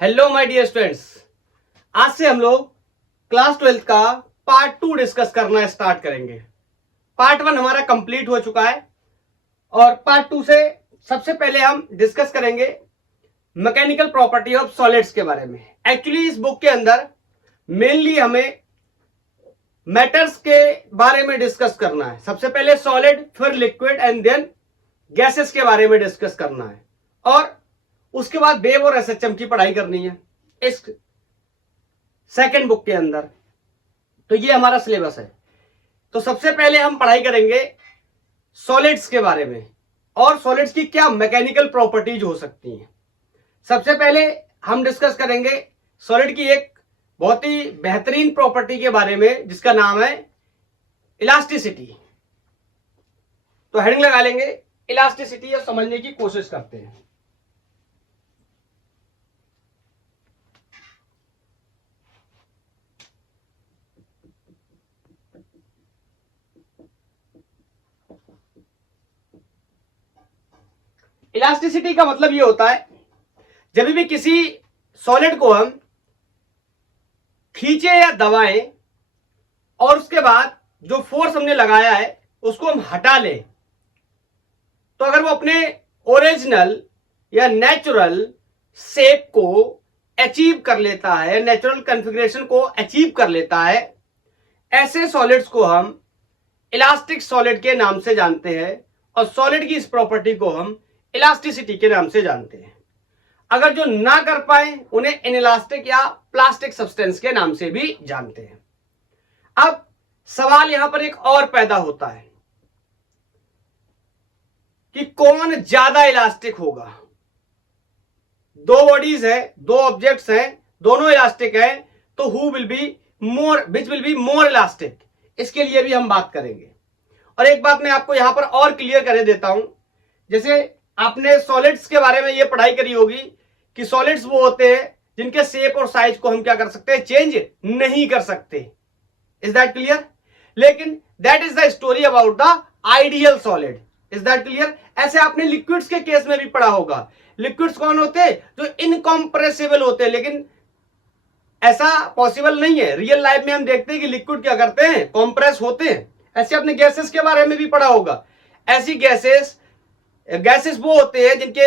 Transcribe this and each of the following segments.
Hello my dear students, आज से हम लोग क्लास 12 का पार्ट 2 डिस्कस करना स्टार्ट करेंगे। पार्ट 1 हमारा कंप्लीट हो चुका है और पार्ट 2 से सबसे पहले हम डिस्कस करेंगे मैकेनिकल प्रॉपर्टी ऑफ सॉलिड्स के बारे में। एक्चुअली इस बुक के अंदर मेनली हमें मैटर्स के बारे में डिस्कस करना है। सबसे पहले सॉलिड, फिर लिक्विड एंड देन गैसेस के बारे में डिस्कस करना है और उसके बाद वेव और एसएचएम की पढ़ाई करनी है इस सेकंड बुक के अंदर। तो ये हमारा सिलेबस है। तो सबसे पहले हम पढ़ाई करेंगे सॉलिड्स के बारे में और सॉलिड्स की क्या मैकेनिकल प्रॉपर्टीज हो सकती हैं। सबसे पहले हम डिस्कस करेंगे सॉलिड की एक बहुत ही बेहतरीन प्रॉपर्टी के बारे में जिसका नाम है इलास्टिसिटी। तो हेडिंग लगा लेंगे इलास्टिसिटी और समझने की कोशिश करते हैं। इलास्टिसिटी का मतलब ये होता है जब भी किसी सॉलिड को हम खींचे या दबाएं और उसके बाद जो फोर्स हमने लगाया है उसको हम हटा लें, तो अगर वो अपने ओरिजिनल या नेचुरल शेप को अचीव कर लेता है, नेचुरल कॉन्फ़िगरेशन को अचीव कर लेता है, ऐसे सॉलिड्स को हम इलास्टिक सॉलिड के नाम से जानते हैं और सॉलिड की इस प्रॉपर्टी को हम इलास्टिसिटी के नाम से जानते हैं। अगर जो ना कर पाए उन्हें इनइलास्टिक या प्लास्टिक सब्सटेंस के नाम से भी जानते हैं। अब सवाल यहां पर एक और पैदा होता है कि कौन ज्यादा इलास्टिक होगा। दो बॉडीज है, दो ऑब्जेक्ट्स हैं, दोनों इलास्टिक हैं, तो who will be more, which will be more elastic, इसके लिए भी हम बात करेंगे। और एक बात मैं आपको यहां पर और क्लियर कर देता हूं, जैसे आपने सॉलिड्स के बारे में ये पढ़ाई करी होगी कि सॉलिड्स वो होते हैं जिनके शेप और साइज को हम क्या कर सकते हैं, चेंज नहीं कर सकते। Is that clear? लेकिन that is the story about the ideal solid. Is that clear? ऐसे आपने लिक्विड्स के केस में भी पढ़ा होगा। लिक्विड्स कौन होते हैं? जो इनकॉम्प्रेसिबल होते हैं, लेकिन ऐसा पॉसिबल नहीं है। रियल लाइफ में हम देखते हैं कि लिक्विड क्या करते हैं, कॉम्प्रेस होते हैं। ऐसे आपने गैसेस के बारे में भी पढ़ा होगा। ऐसी गैसेस वो होते हैं जिनके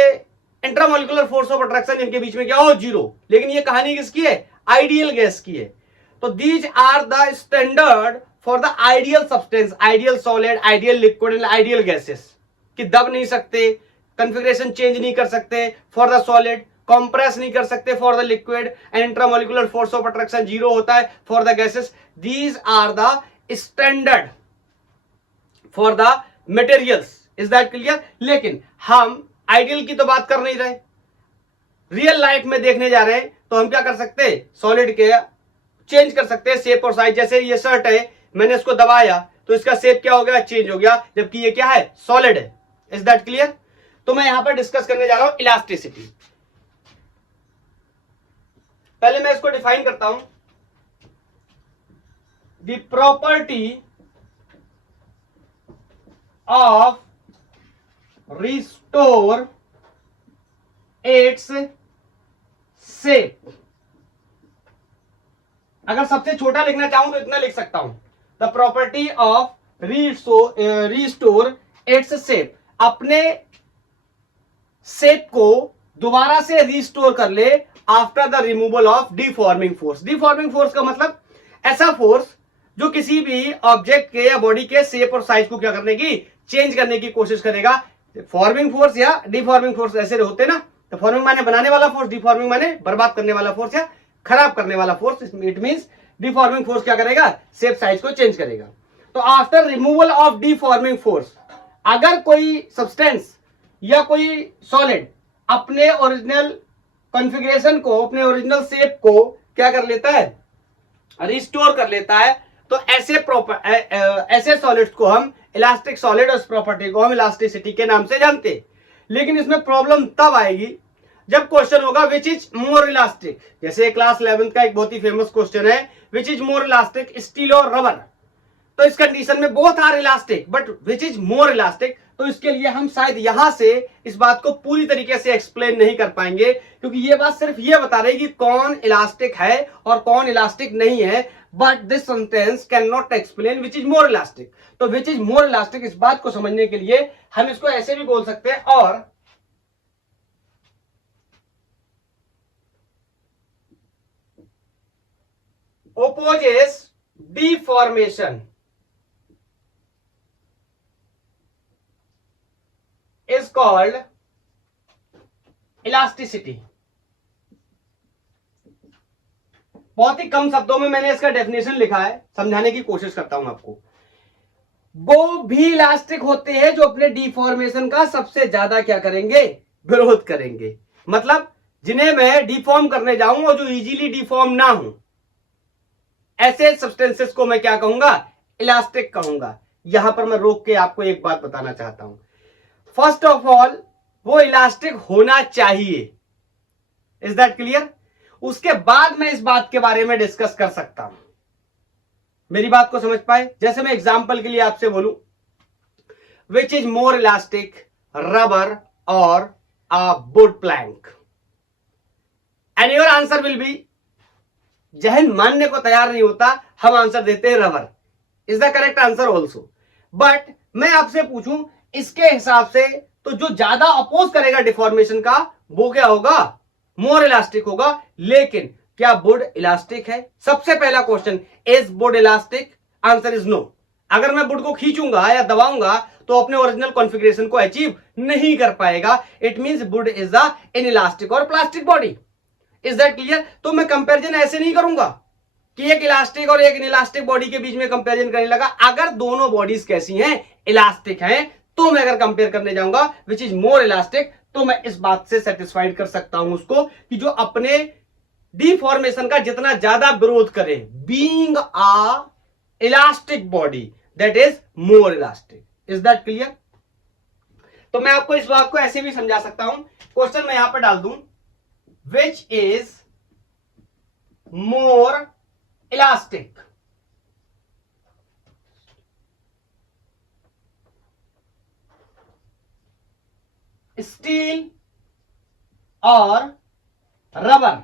इंट्रामोलिकुलर फोर्स ऑफ अट्रैक्शन इनके बीच में क्या हो, जीरो। लेकिन ये कहानी किसकी है? आइडियल गैस की है। तो these are the standard for the ideal substance, ideal solid, ideal liquid and ideal gases कि दब नहीं सकते, कॉन्फ़िगरेशन चेंज नहीं कर सकते फॉर द सॉलिड, कंप्रेस नहीं कर सकते for the liquid and intramolecular force of attraction zero होता है for the gases. These are the standard for the materials. Is that clear? लेकिन हम आइडियल की तो बात कर नहीं रहे, रियल लाइफ में देखने जा रहे हैं। तो हम क्या कर सकते हैं, सॉलिड के चेंज कर सकते हैं शेप और साइज। जैसे ये शर्ट है, मैंने इसको दबाया तो इसका शेप क्या हो गया, चेंज हो गया, जबकि ये क्या है, सॉलिड है। Is that clear? तो मैं यहां पर डिस्कस करने जा रहा हूं इलास्टिसिटी। पहले मैं इसको डिफाइन करता हूं। The property of restore its shape। अगर सबसे छोटा लिखना चाहूं तो इतना लिख सकता हूं, the property of restore its shape. अपने शेप को दोबारा से रिस्टोर कर ले after the removal of deforming force. Deforming force का मतलब ऐसा फोर्स जो किसी भी ऑब्जेक्ट के या बॉडी के शेप और साइज को क्या करने की, चेंज करने की कोशिश करेगा। फॉर्मिंग फोर्स या डिफॉर्मिंग फोर्स ऐसे होते ना। तो फॉर्मिंग माने बनाने वाला फोर्स, डिफॉर्मिंग माने बर्बाद करने वाला फोर्स या खराब करने वाला force. It means deforming force क्या करेगा, शेप साइज को चेंज करेगा। तो after removal of deforming force, अगर कोई सब्सटेंस या कोई सॉलिड अपने ओरिजिनल कॉन्फ़िगरेशन को, अपने ओरिजिनल शेप को क्या कर लेता है, रिस्टोर कर लेता है, तो ऐसे सॉलिड्स को हम इलास्टिक सॉलिड, उस प्रॉपर्टी को हम इलास्टिसिटी के नाम से जानते हैं। लेकिन इसमें प्रॉब्लम तब आएगी जब क्वेश्चन होगा विच इज मोर इलास्टिक। जैसे क्लास 11 का एक बहुत ही फेमस क्वेश्चन है, which is more elastic, steel और रबर। तो इस कंडीशन में both are elastic, but which is more elastic, तो इसके लिए हम शायद यहां से इस बात को पूरी तरीके से एक्सप्लेन नहीं कर पाएंगे, क्योंकि ये बात सिर्फ ये बता रही कि कौन इलास्टिक है और कौन इलास्टिक नहीं है, but this sentence can not explain which is more elastic. तो विच इज मोर इलास्टिक, इस बात को समझने के लिए हम इसको ऐसे भी बोल सकते हैं, और opposes deformation is called elasticity। बहुत ही कम शब्दों में मैंने इसका डेफिनेशन लिखा है, समझाने की कोशिश करता हूं आपको। वो भी इलास्टिक होते हैं जो अपने डिफॉर्मेशन का सबसे ज्यादा क्या करेंगे, विरोध करेंगे। मतलब जिन्हें मैं डिफॉर्म करने जाऊं और जो इजीली डिफॉर्म ना हो, ऐसे सब्सटेंसेस को मैं क्या कहूंगा, इलास्टिक कहूंगा। यहां पर मैं रोक के आपको एक बात बताना चाहता हूं। फर्स्ट ऑफ ऑल वो इलास्टिक होना चाहिए, इज दैट क्लियर? उसके बाद मैं इस बात के बारे में डिस्कस कर सकता हूं। मेरी बात को समझ पाए? जैसे मैं एग्जांपल के लिए आपसे बोलूं, which is more elastic, rubber और a wood plank, and your answer will be, जहन मानने को तैयार नहीं होता, हम आंसर देते हैं rubber is the correct answer also. But मैं आपसे पूछूं इसके हिसाब से, तो जो ज्यादा अपोज करेगा डिफॉर्मेशन का वो क्या होगा, मोर इलास्टिक होगा। लेकिन क्या वुड इलास्टिक है? सबसे पहला question, is wood elastic? Answer is no. अगर मैं वुड को खींचूंगा या दबाऊंगा तो अपने ओरिजिनल कॉन्फ़िगरेशन को अचीव नहीं कर पाएगा। It means wood is a inelastic और plastic body. Is that clear? तो मैं कंपैरिजन ऐसे नहीं करूंगा कि एक इलास्टिक और एक इनइलास्टिक बॉडी के बीच में कंपैरिजन करने लगा। अगर दोनों बॉडीज कैसी हैं, इलास्टिक हैं, तो मैं अगर कंपेयर करने जाऊंगा विच इज मोर इलास्टिक, तो मैं इस बात से सेटिस्फाइड कर सकता हूं उसको कि जो अपने डिफॉर्मेशन का जितना ज्यादा विरोध करे, being a elastic body, that is more elastic. Is that clear? तो मैं आपको इस बात को ऐसे भी समझा सकता हूं। क्वेश्चन मैं यहां पर डाल दूं, which is more elastic? Steel or rubber?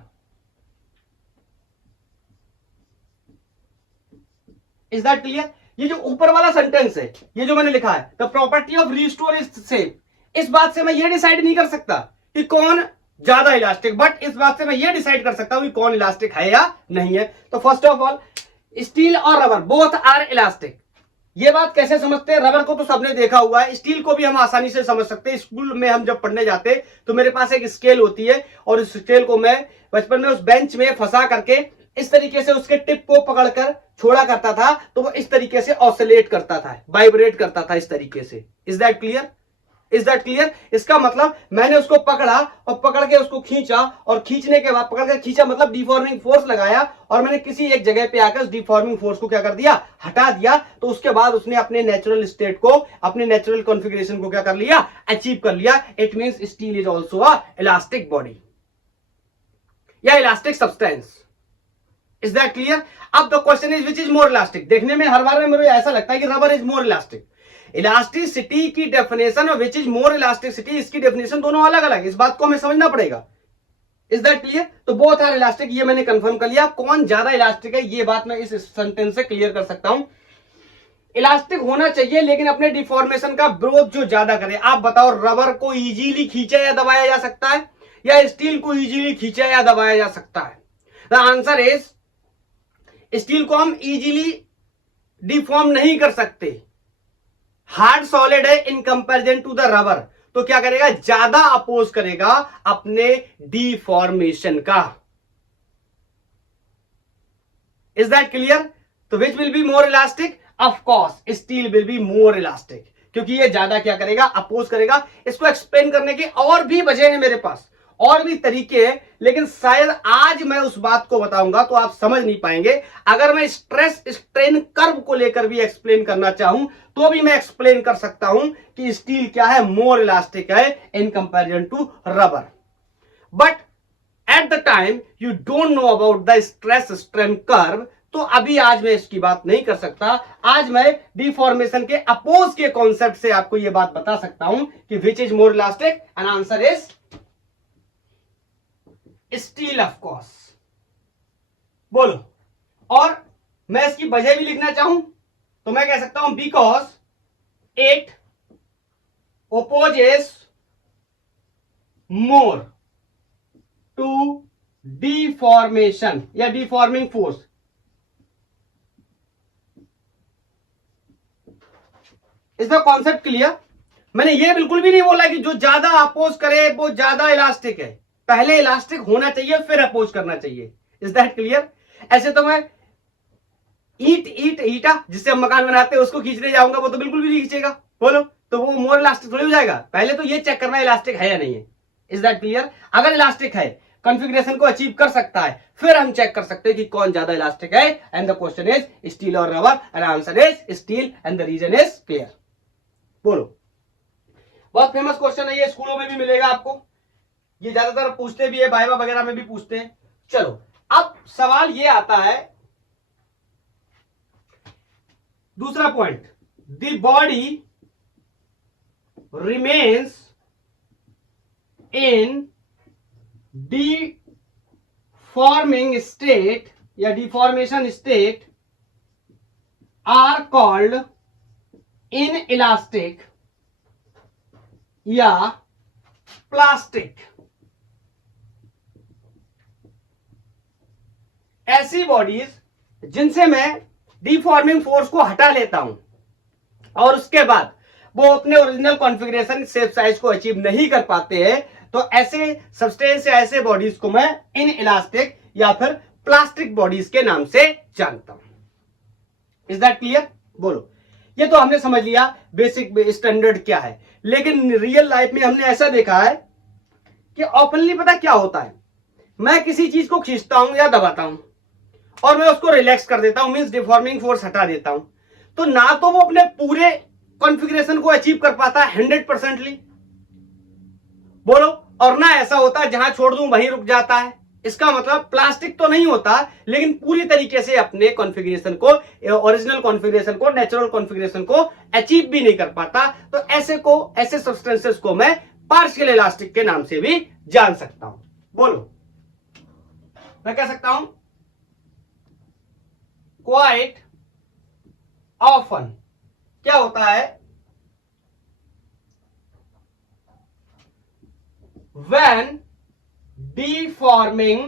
Is that clear? ये जो ऊपर वाला सेंटेंस है, ये जो मैंने लिखा है, the property of restore is same, इस बात से मैं ये डिसाइड नहीं कर सकता कि कौन ज्यादा इलास्टिक, बट इस बात से मैं ये डिसाइड कर सकता हूं कि कौन इलास्टिक है या नहीं है। तो फर्स्ट ऑफ ऑल, स्टील और रबर बोथ आर इलास्टिक। ये बात कैसे समझते हैं? रबर को तो सबने देखा हुआ है, स्टील को भी हम आसानी से समझ सकते हैं। स्कूल में हम जब पढ़ने जाते तो मेरे पास एक स्केल होती है, और इस स्केल को मैं बचपन में उस बेंच में फंसा करके इस तरीके से उसके टिप को पकड़कर छोड़ा करता था, तो वो इस तरीके से ऑसिलेट करता था, वाइब्रेट करता था इस तरीके से। Is that clear? Is that clear? इसका मतलब मैंने उसको पकड़ा और पकड़ के उसको खींचा, और खींचने के बाद, पकड़ के खींचा मतलब डिफॉर्मिंग फोर्स लगाया, और मैंने किसी एक जगह पे आकर उस डिफॉर्मिंग फोर्स को क्या कर दिया, हटा दिया। तो उसके बाद उसने अपने नेचुरल स्टेट को, अपने नेचुरल कॉन्फ़िगरेशन को क्या कर लिया, अचीव कर लिया। It means steel is also a elastic body या elastic substance. Is that clear? अब the question is which is more elastic. देखने में हर बार में मुझे ऐसा लगता है कि rubber is more elastic. Elasticity की डेफिनेशन और विच इज मोर इलास्टिसिटी, इसकी डेफिनेशन दोनों अलग अलग, इस बात को हमें समझना पड़ेगा। Is that clear? तो बोथ आर इलास्टिक, ये मैंने कंफर्म कर लिया। कौन ज्यादा इलास्टिक है, ये बात मैं इस सेंटेंस से क्लियर कर सकता हूं। इलास्टिक होना चाहिए, लेकिन अपने डिफॉर्मेशन का विरोध जो ज्यादा करे। आप बताओ, रबर को इजीली खींचा या दबाया जा सकता है, या स्टील को इजीली खींचा या दबाया जा सकता है? द आंसर इज, स्टील को हम इजीली डिफॉर्म नहीं कर सकते, हार्ड सॉलिड है in comparison to the rubber, तो क्या करेगा, ज्यादा अपोज करेगा अपने डिफॉर्मेशन का। Is that clear? तो which will be more elastic? Of course steel will be more elastic, क्योंकि ये ज्यादा क्या करेगा, अपोज करेगा। इसको एक्सप्लेन करने की और भी वजह है मेरे पास, और भी तरीके हैं, लेकिन शायद आज मैं उस बात को बताऊंगा तो आप समझ नहीं पाएंगे। अगर मैं स्ट्रेस स्ट्रेन कर्व को लेकर भी एक्सप्लेन करना चाहूं तो भी मैं एक्सप्लेन कर सकता हूं कि स्टील क्या है, मोर इलास्टिक है in comparison to rubber. But at the time you don't know about the stress strain curve, तो अभी आज मैं इसकी बात नहीं कर सकता। आज मैं डिफॉर्मेशन के अपोज के कॉन्सेप्ट से आपको यह बात बता सकता हूं कि विच is more elastic, and answer is steel of course. बोलो, और मैं इसकी वजह भी लिखना चाहूं तो मैं कह सकता हूं because it opposes more to deformation या deforming force। इसका कॉन्सेप्ट क्लियर? मैंने ये बिल्कुल भी नहीं बोला कि जो ज्यादा अपोज करे वो ज्यादा इलास्टिक है। पहले इलास्टिक होना चाहिए फिर अपोज करना चाहिए। Is that clear? ऐसे तो मैं ईटा जिससे हम मकान बनाते हैं उसको खींचने जाऊंगा, वो तो बिल्कुल भी नहीं खींचेगा। बोलो, तो वो मोर इलास्टिक थोड़ी हो जाएगा। पहले तो ये चेक करना इलास्टिक है या नहीं है। Is that clear? अगर इलास्टिक है, कॉन्फ़िगरेशन को अचीव कर सकता है, फिर हम चेक कर सकते हैं कि कौन ज्यादा इलास्टिक है। And the question is steel और rubber, and answer is steel and the reason is clear. बोलो, बहुत फेमस क्वेश्चन है ये, स्कूलों में भी मिलेगा आपको, ये ज्यादातर पूछते भी है, वाइवा वगैरह में भी पूछते हैं। चलो, अब सवाल ये आता है, दूसरा point, the body remains in deforming state या deformation state are called inelastic या plastic। ऐसी बॉडीज जिनसे मैं डिफॉर्मिंग फोर्स को हटा लेता हूं और उसके बाद वो अपने ओरिजिनल कॉन्फ़िगरेशन शेप साइज को अचीव नहीं कर पाते हैं, तो ऐसे सब्सटेंस या ऐसे बॉडीज को मैं इन इलास्टिक या फिर प्लास्टिक बॉडीज के नाम से जानता हूं। Is that clear? बोलो, ये तो हमने समझ लिया बेसिक स्टैंडर्ड क्या है, लेकिन रियल लाइफ में हमने ऐसा देखा है कि ओपनली पता क्या होता है, मैं किसी चीज को खींचता हूं या दबाता हूं और मैं उसको रिलैक्स कर देता हूं, मींस डिफॉर्मिंग फोर्स हटा देता हूं, तो ना तो वो अपने पूरे कॉन्फ़िगरेशन को अचीव कर पाता है 100%ली, बोलो, और ना ऐसा होता है जहां छोड़ दूं वहीं रुक जाता है। इसका मतलब प्लास्टिक तो नहीं होता, लेकिन पूरी तरीके से अपने कॉन्फ़िगरेशन को, ओरिजिनल कॉन्फ़िगरेशन को, नेचुरल कॉन्फ़िगरेशन को अचीव भी नहीं कर पाता। तो ऐसे सब्सटेंसेस को मैं पार्शियल इलास्टिक के नाम से भी जान सकता हूं। बोलो, मैं कह सकता हूं क्वाइट ऑफन क्या होता है, when deforming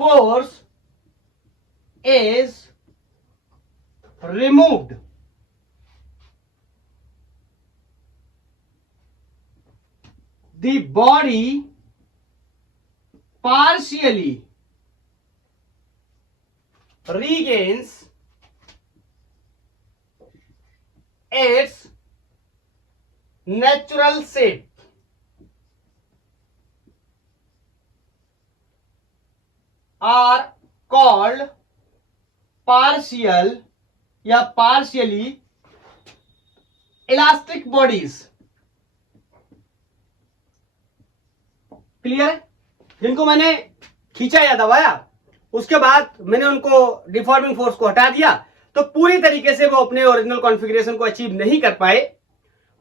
force is removed, the body partially regains its natural shape। are called partial या partially elastic bodies। क्लियर है? जिनको मैंने खींचा या दबाया, उसके बाद मैंने उनको डिफॉर्मिंग फोर्स को हटा दिया, तो पूरी तरीके से वो अपने ओरिजिनल कॉन्फ़िगरेशन को अचीव नहीं कर पाए,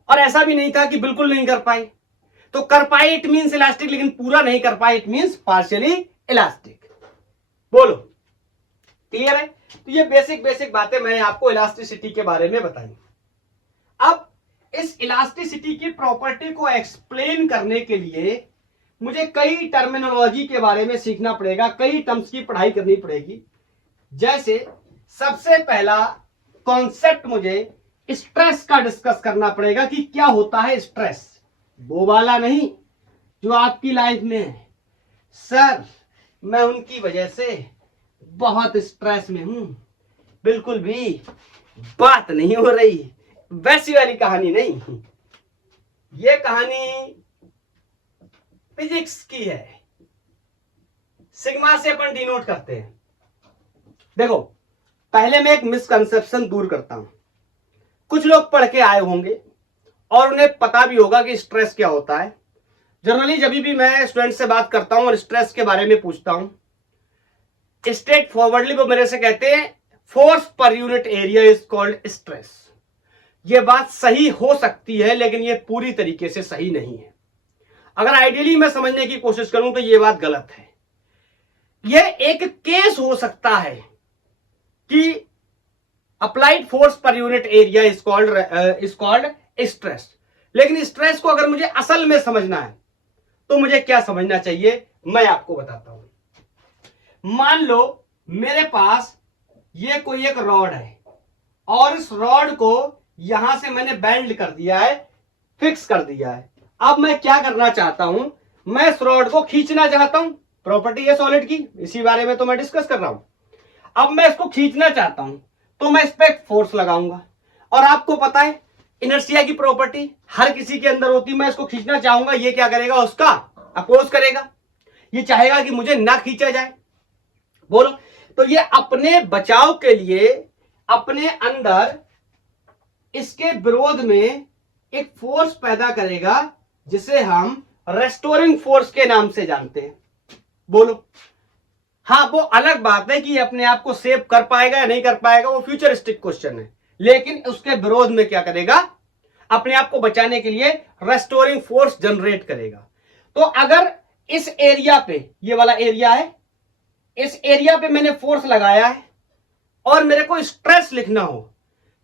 और ऐसा भी नहीं था कि बिल्कुल नहीं कर पाए। तो कर पाए इट मींस इलास्टिक, लेकिन पूरा नहीं कर पाए इट मींस पार्शियली इलास्टिक। बोलो, क्लियर है? तो ये बेसिक बातें मैंने आपको इलास्टिसिटी के बारे में बताई। अब इस इलास्टिसिटी की प्रॉपर्टी को एक्सप्लेन करने के लिए मुझे कई टर्मिनोलॉजी के बारे में सीखना पड़ेगा, कई टर्म्स की पढ़ाई करनी पड़ेगी। जैसे सबसे पहला कॉन्सेप्ट मुझे स्ट्रेस का डिस्कस करना पड़ेगा कि क्या होता है स्ट्रेस। वो वाला नहीं जो आपकी लाइफ में है, सर मैं उनकी वजह से बहुत स्ट्रेस में हूं, बिल्कुल भी बात नहीं हो रही, वैसी वाली कहानी नहीं। ये कहानी फिजिक्स की है, सिग्मा से अपन डिनोट करते हैं। देखो, पहले मैं एक मिसकंसेप्शन दूर करता हूं। कुछ लोग पढ़ के आए होंगे और उन्हें पता भी होगा कि स्ट्रेस क्या होता है। जनरली जब भी मैं स्टूडेंट से बात करता हूं और स्ट्रेस के बारे में पूछता हूं, स्ट्रेट फॉरवर्डली वो मेरे से कहते हैं force per unit area is called stress. ये बात सही हो सकती है लेकिन ये पूरी तरीके से सही नहीं है। अगर आइडियली मैं समझने की कोशिश करूं तो ये बात गलत है। यह एक केस हो सकता है कि applied force per unit area is called stress, लेकिन स्ट्रेस को अगर मुझे असल में समझना है तो मुझे क्या समझना चाहिए मैं आपको बताता हूं। मान लो मेरे पास ये कोई एक रॉड है और इस रॉड को यहां से मैंने बेंड कर दिया है, फिक्स कर दिया है। अब मैं क्या करना चाहता हूं, मैं इस रॉड को खींचना चाहता हूं। प्रॉपर्टी है सॉलिड की, इसी बारे में तो मैं डिस्कस कर रहा हूं। अब मैं इसको खींचना चाहता हूं तो मैं इस पर एक फोर्स लगाऊंगा और आपको पता है इनर्शिया की प्रॉपर्टी हर किसी के अंदर होती है। मैं इसको खींचना चाहूंगा, ये क्या करेगा, उसका अपोज करेगा। ये चाहेगा कि मुझे ना खींचा जाए। बोलो, तो ये अपने बचाव के लिए अपने अंदर इसके विरोध में एक फोर्स पैदा करेगा जिसे हम रेस्टोरिंग फोर्स के नाम से जानते हैं। बोलो, हाँ वो अलग बात है कि अपने आप को सेव कर पाएगा या नहीं कर पाएगा, वो फ्यूचरिस्टिक क्वेश्चन है, लेकिन उसके विरोध में क्या करेगा, अपने आप को बचाने के लिए रेस्टोरिंग फोर्स जनरेट करेगा। तो अगर इस एरिया पे, ये वाला एरिया है, इस एरिया पे मैंने फोर्स लगाया है और मेरे को स्ट्रेस लिखना हो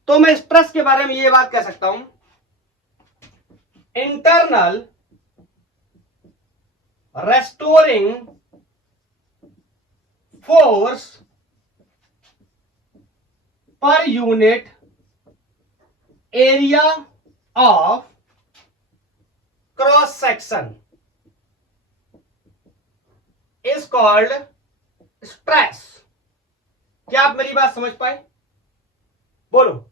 तो मैं स्ट्रेस के बारे में ये बात कह सकता हूं, internal restoring force per unit area of cross section is called stress. क्या आप मेरी बात समझ पाए? बोलो।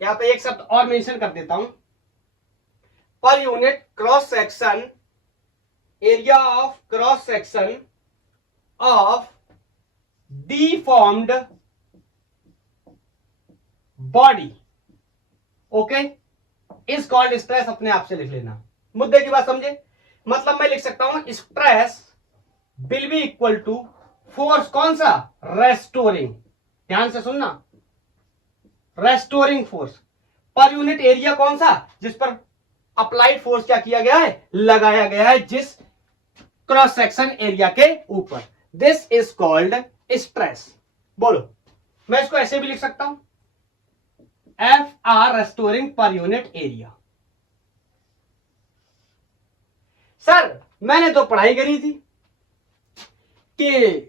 यहां पे एक शब्द और मेंशन कर देता हूं, per unit cross section area of cross section of deformed body, okay, is called stress. अपने आप से लिख लेना, मुद्दे की बात समझे। मतलब मैं लिख सकता हूं stress will be equal to force, कौन सा, रेस्टोरिंग, ध्यान से सुनना, restoring force per unit area कौन सा, जिस पर अप्लाइड फोर्स क्या किया गया है, लगाया गया है, जिस क्रॉस सेक्शन एरिया के ऊपर। This is called stress. बोलो, मैं इसको ऐसे भी लिख सकता हूं, एफ आर रेस्टोरिंग पर यूनिट एरिया। सर मैंने तो पढ़ाई करी थी कि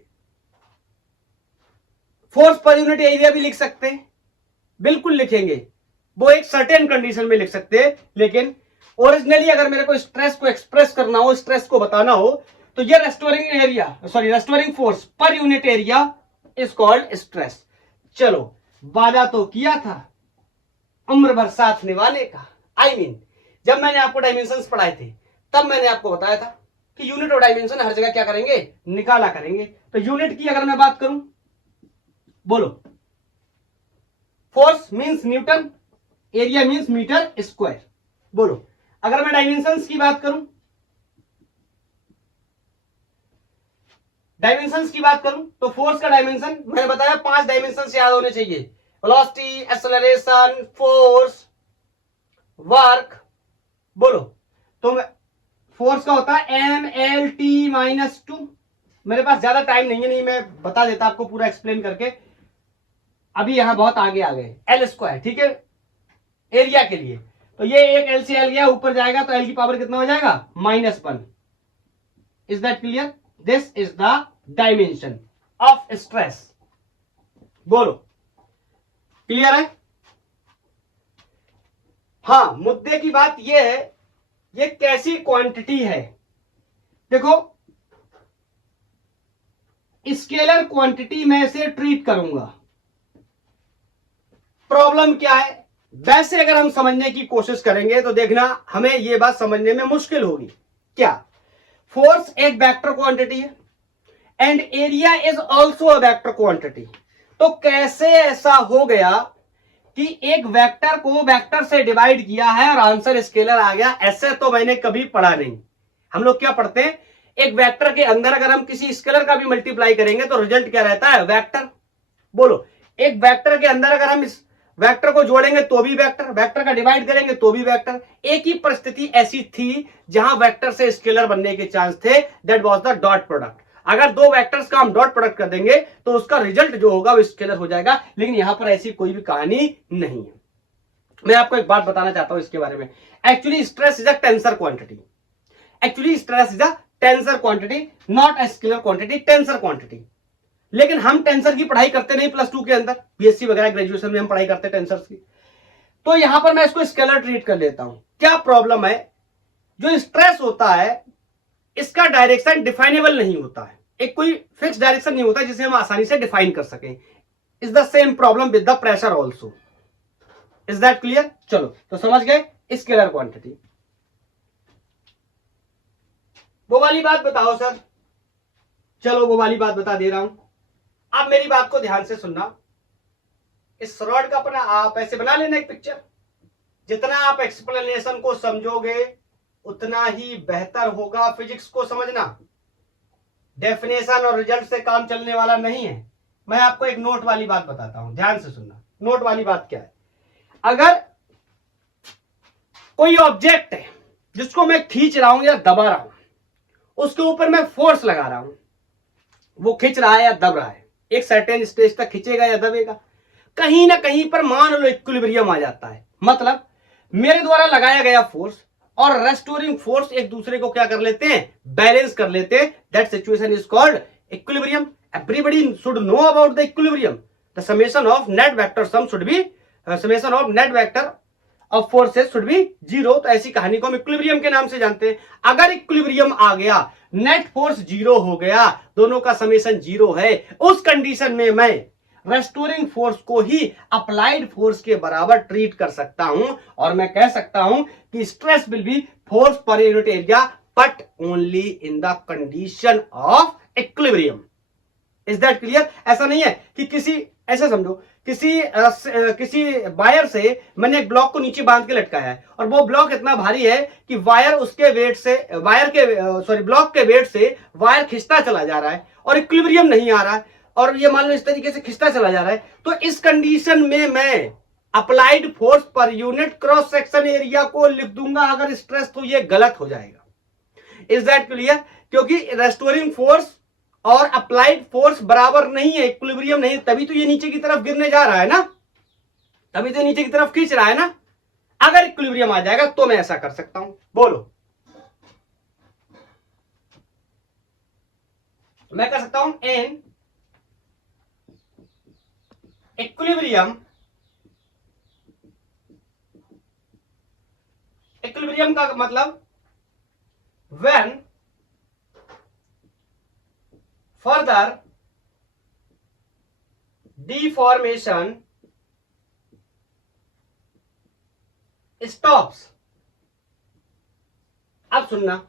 फोर्स पर यूनिट एरिया भी लिख सकते हैं। बिल्कुल लिखेंगे, वो एक सर्टेन कंडीशन में लिख सकते हैं, लेकिन ओरिजिनली अगर मेरे को स्ट्रेस को एक्सप्रेस करना हो, स्ट्रेस को बताना हो, तो ये restoring force per unit area is called stress. चलो, वादा तो किया था उम्र भर साथ निभाने का। जब मैंने आपको डायमेंशंस पढ़ाए थे तब मैंने आपको बताया था कि यूनिट और डायमेंशन हर जगह क्या करेंगे, निकाला करेंगे। तो यूनिट की अगर मैं बात करूं, बोलो, force means newton, area means metre square. बोलो, अगर मैं डायमेंशंस की बात करूं, तो फोर्स का डायमेंशन मैंने बताया 5 डायमेंशन याद होने चाहिए, वेलोसिटी, एक्सेलरेशन, फोर्स, वर्क। बोलो, तो फोर्स का होता है mLT-2। मेरे पास ज्यादा टाइम नहीं है, नहीं मैं बता देता आपको पूरा एक्सप्लेन करके, अभी यहां बहुत आगे आ गए। L स्क्वायर, ठीक है, एरिया के लिए। तो ये एक L से L गया, ऊपर जाएगा तो L की पावर कितना हो जाएगा, -1। Is that clear? This is the dimension of stress. बोलो, क्लियर है? हाँ, मुद्दे की बात यह है, ये कैसी क्वांटिटी है। देखो, स्केलर क्वांटिटी में इसे ट्रीट करूंगा। प्रॉब्लम क्या है, वैसे अगर हम समझने की कोशिश करेंगे तो देखना हमें यह बात समझने में मुश्किल होगी। क्या, फोर्स एक वेक्टर क्वांटिटी है and area is also a vector quantity. तो कैसे ऐसा हो गया कि एक वेक्टर को वेक्टर से डिवाइड किया है और आंसर स्केलर आ गया? ऐसे तो मैंने कभी पढ़ा नहीं। हम लोग क्या पढ़ते हैं, एक वेक्टर के अंदर अगर हम किसी स्केलर का भी मल्टीप्लाई करेंगे तो रिजल्ट क्या रहता है, वेक्टर। बोलो, एक वेक्टर के अंदर अगर हम इस वेक्टर को जोड़ेंगे तो भी वेक्टर, वेक्टर का डिवाइड करेंगे तो भी वेक्टर। एक ही परिस्थिति ऐसी थी जहां वेक्टर से स्केलर बनने के चांस थे, that was the dot product. अगर दो वेक्टर्स का हम डॉट प्रोडक्ट कर देंगे तो उसका रिजल्ट जो होगा वो स्केलर हो जाएगा, लेकिन यहां पर ऐसी कोई भी कहानी नहीं है। मैं आपको एक बात बताना चाहता हूं इसके बारे में। Actually stress is a tensor quantity, actually stress is a tensor quantity, not a scalar quantity, tensor quantity. लेकिन हम टेंसर की पढ़ाई करते नहीं +2 के अंदर, बीएससी वगैरह ग्रेजुएशन में हम पढ़ाई करते हैं टेंसर्स की। तो यहां पर मैं इसको स्केलर ट्रीट कर लेता हूं। क्या प्रॉब्लम है, जो स्ट्रेस होता है इसका डायरेक्शन डिफाइनेबल नहीं होता है, एक कोई फिक्स डायरेक्शन नहीं होता जिसे हम आसानी से डिफाइन कर सकें। Is the same problem with the pressure also. Is that clear? चलो तो समझ गए स्केलर क्वांटिटी। वो वाली बात बताओ सर। चलो वो वाली बात बता दे रहा हूं, आप मेरी बात को ध्यान से सुनना। इस रॉड का अपना आप ऐसे बना लेना एक पिक्चर। जितना आप एक्सप्लेनेशन को समझोगे उतना ही बेहतर होगा फिजिक्स को समझना। डेफिनेशन और रिजल्ट से काम चलने वाला नहीं है। मैं आपको एक नोट वाली बात बताता हूं, ध्यान से सुनना। नोट वाली बात क्या है, अगर कोई ऑब्जेक्ट है जिसको मैं खींच रहा हूं या दबा रहा हूं, उसके ऊपर मैं फोर्स लगा रहा हूं, वो खींच रहा है या दब रहा है, एक सर्टेन स्टेज तक खींचेगा या दबेगा, कहीं ना कहीं पर मान लो इक्विलिब्रियम आ जाता है। मतलब मेरे द्वारा लगाया गया फोर्स और रेस्टोरिंग फोर्स एक दूसरे को क्या कर लेते हैं, बैलेंस कर लेते हैं। That situation is called equilibrium. Everybody should know about the equilibrium. The summation of net vector sum should be summation of net vector of forces should be 0। तो ऐसी कहानी को हम इक्विलिब्रियम के नाम से जानते हैं। अगर इक्विलिब्रियम आ गया, नेट फोर्स 0 हो गया, दोनों का समेशन 0 है, उस कंडीशन में मैं रेस्टोरिंग फोर्स को ही अप्लाइड फोर्स के बराबर ट्रीट कर सकता हूं और मैं कह सकता हूं कि stress will B force per unit area but only in the condition of equilibrium. Is that clear? ऐसा नहीं है कि किसी, ऐसा समझो किसी वायर से मैंने एक ब्लॉक को नीचे बांध के लटकाया है और वो ब्लॉक इतना भारी है कि वायर उसके वेट से ब्लॉक के वेट से वायर खिंचता चला जा रहा है और इक्विलिब्रियम नहीं आ रहा है, और ये मान लो इस तरीके से खिंचता चला जा रहा है। तो इस कंडीशन में मैं applied force per unit cross section area को लिख दूंगा अगर स्ट्रेस, तो ये गलत हो जाएगा। Is that clear? क्योंकि रेस्टोरिंग फोर्स और अप्लाइड फोर्स बराबर नहीं है, इक्विलिब्रियम नहीं, तभी तो ये नीचे की तरफ गिरने जा रहा है ना, तभी तो नीचे की तरफ खींच रहा है ना। अगर इक्विलिब्रियम आ जाएगा तो मैं ऐसा कर सकता हूं। बोलो, मैं कर सकता हूं इन इक्विलिब्रियम का मतलब व्हेन फर्दर डिफॉर्मेशन स्टॉप्स। अब सुनना,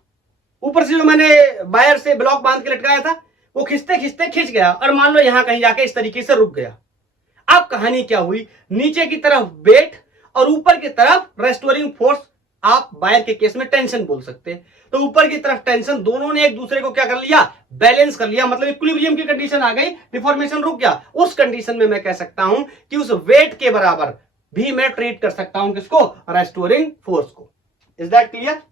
ऊपर से जो मैंने वायर से ब्लॉक बांध के लटकाया था वो खिंचते खिंचते खिंच गया और मान लो यहां कहीं जाके इस तरीके से रुक गया। अब कहानी क्या हुई, नीचे की तरफ वेट और ऊपर की तरफ रेस्टोरिंग फोर्स, आप वायर के केस में टेंशन बोल सकते हैं। तो ऊपर की तरफ टेंशन, दोनों ने एक दूसरे को क्या कर लिया, बैलेंस कर लिया, मतलब इक्विलिब्रियम की कंडीशन आ गई, डिफॉर्मेशन रुक गया। उस कंडीशन में मैं कह सकता हूं कि उस वेट के बराबर भी मैं ट्रीट कर सकता हूं किसको, रेस्टोरिंग फोर्स को। Is that clear?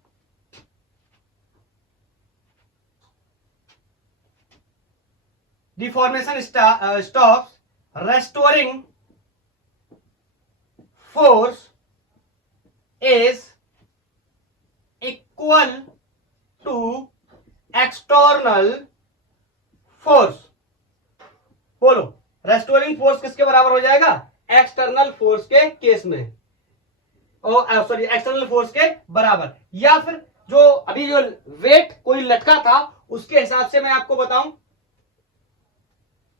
Deformation stops, restoring force is equal to external force। बोलो, रेस्टोरिंग फोर्स किसके बराबर हो जाएगा, एक्सटर्नल फोर्स के केस में, एक्सटर्नल फोर्स के बराबर। या फिर जो अभी जो वेट कोई लटका था उसके हिसाब से मैं आपको बताऊं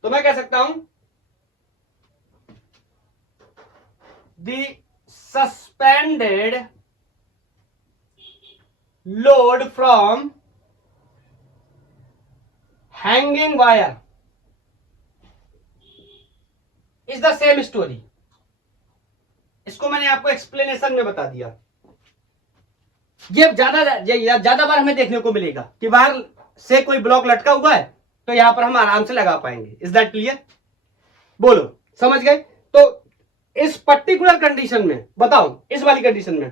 तो मैं कह सकता हूं the suspended load from hanging wire is the same story। इसको मैंने आपको एक्सप्लेनेशन में बता दिया। ये ज्यादा बार हमें देखने को मिलेगा कि वायर से कोई ब्लॉक लटका हुआ है तो यहां पर हम आराम से लगा पाएंगे। Is that clear? बोलो, समझ गए? तो इस पर्टिकुलर कंडीशन में बताओ, इस वाली कंडीशन में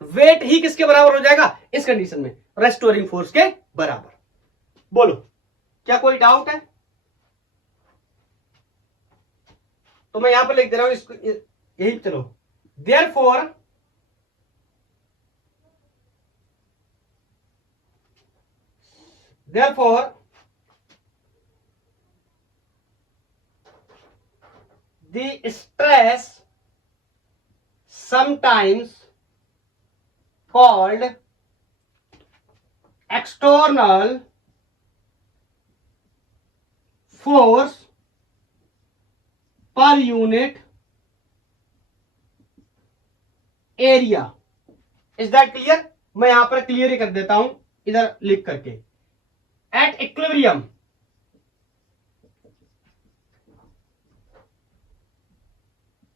वेट ही किसके बराबर हो जाएगा? इस कंडीशन में रेस्टोरिंग फोर्स के बराबर। बोलो, क्या कोई डाउट है? तो मैं यहां पर लिख दे रहा हूं इसको, यही चलो। Therefore the stress sometimes called external force per unit area। Is that clear? मैं यहां पर क्लियर ही कर देता हूं इधर लिख करके। At equilibrium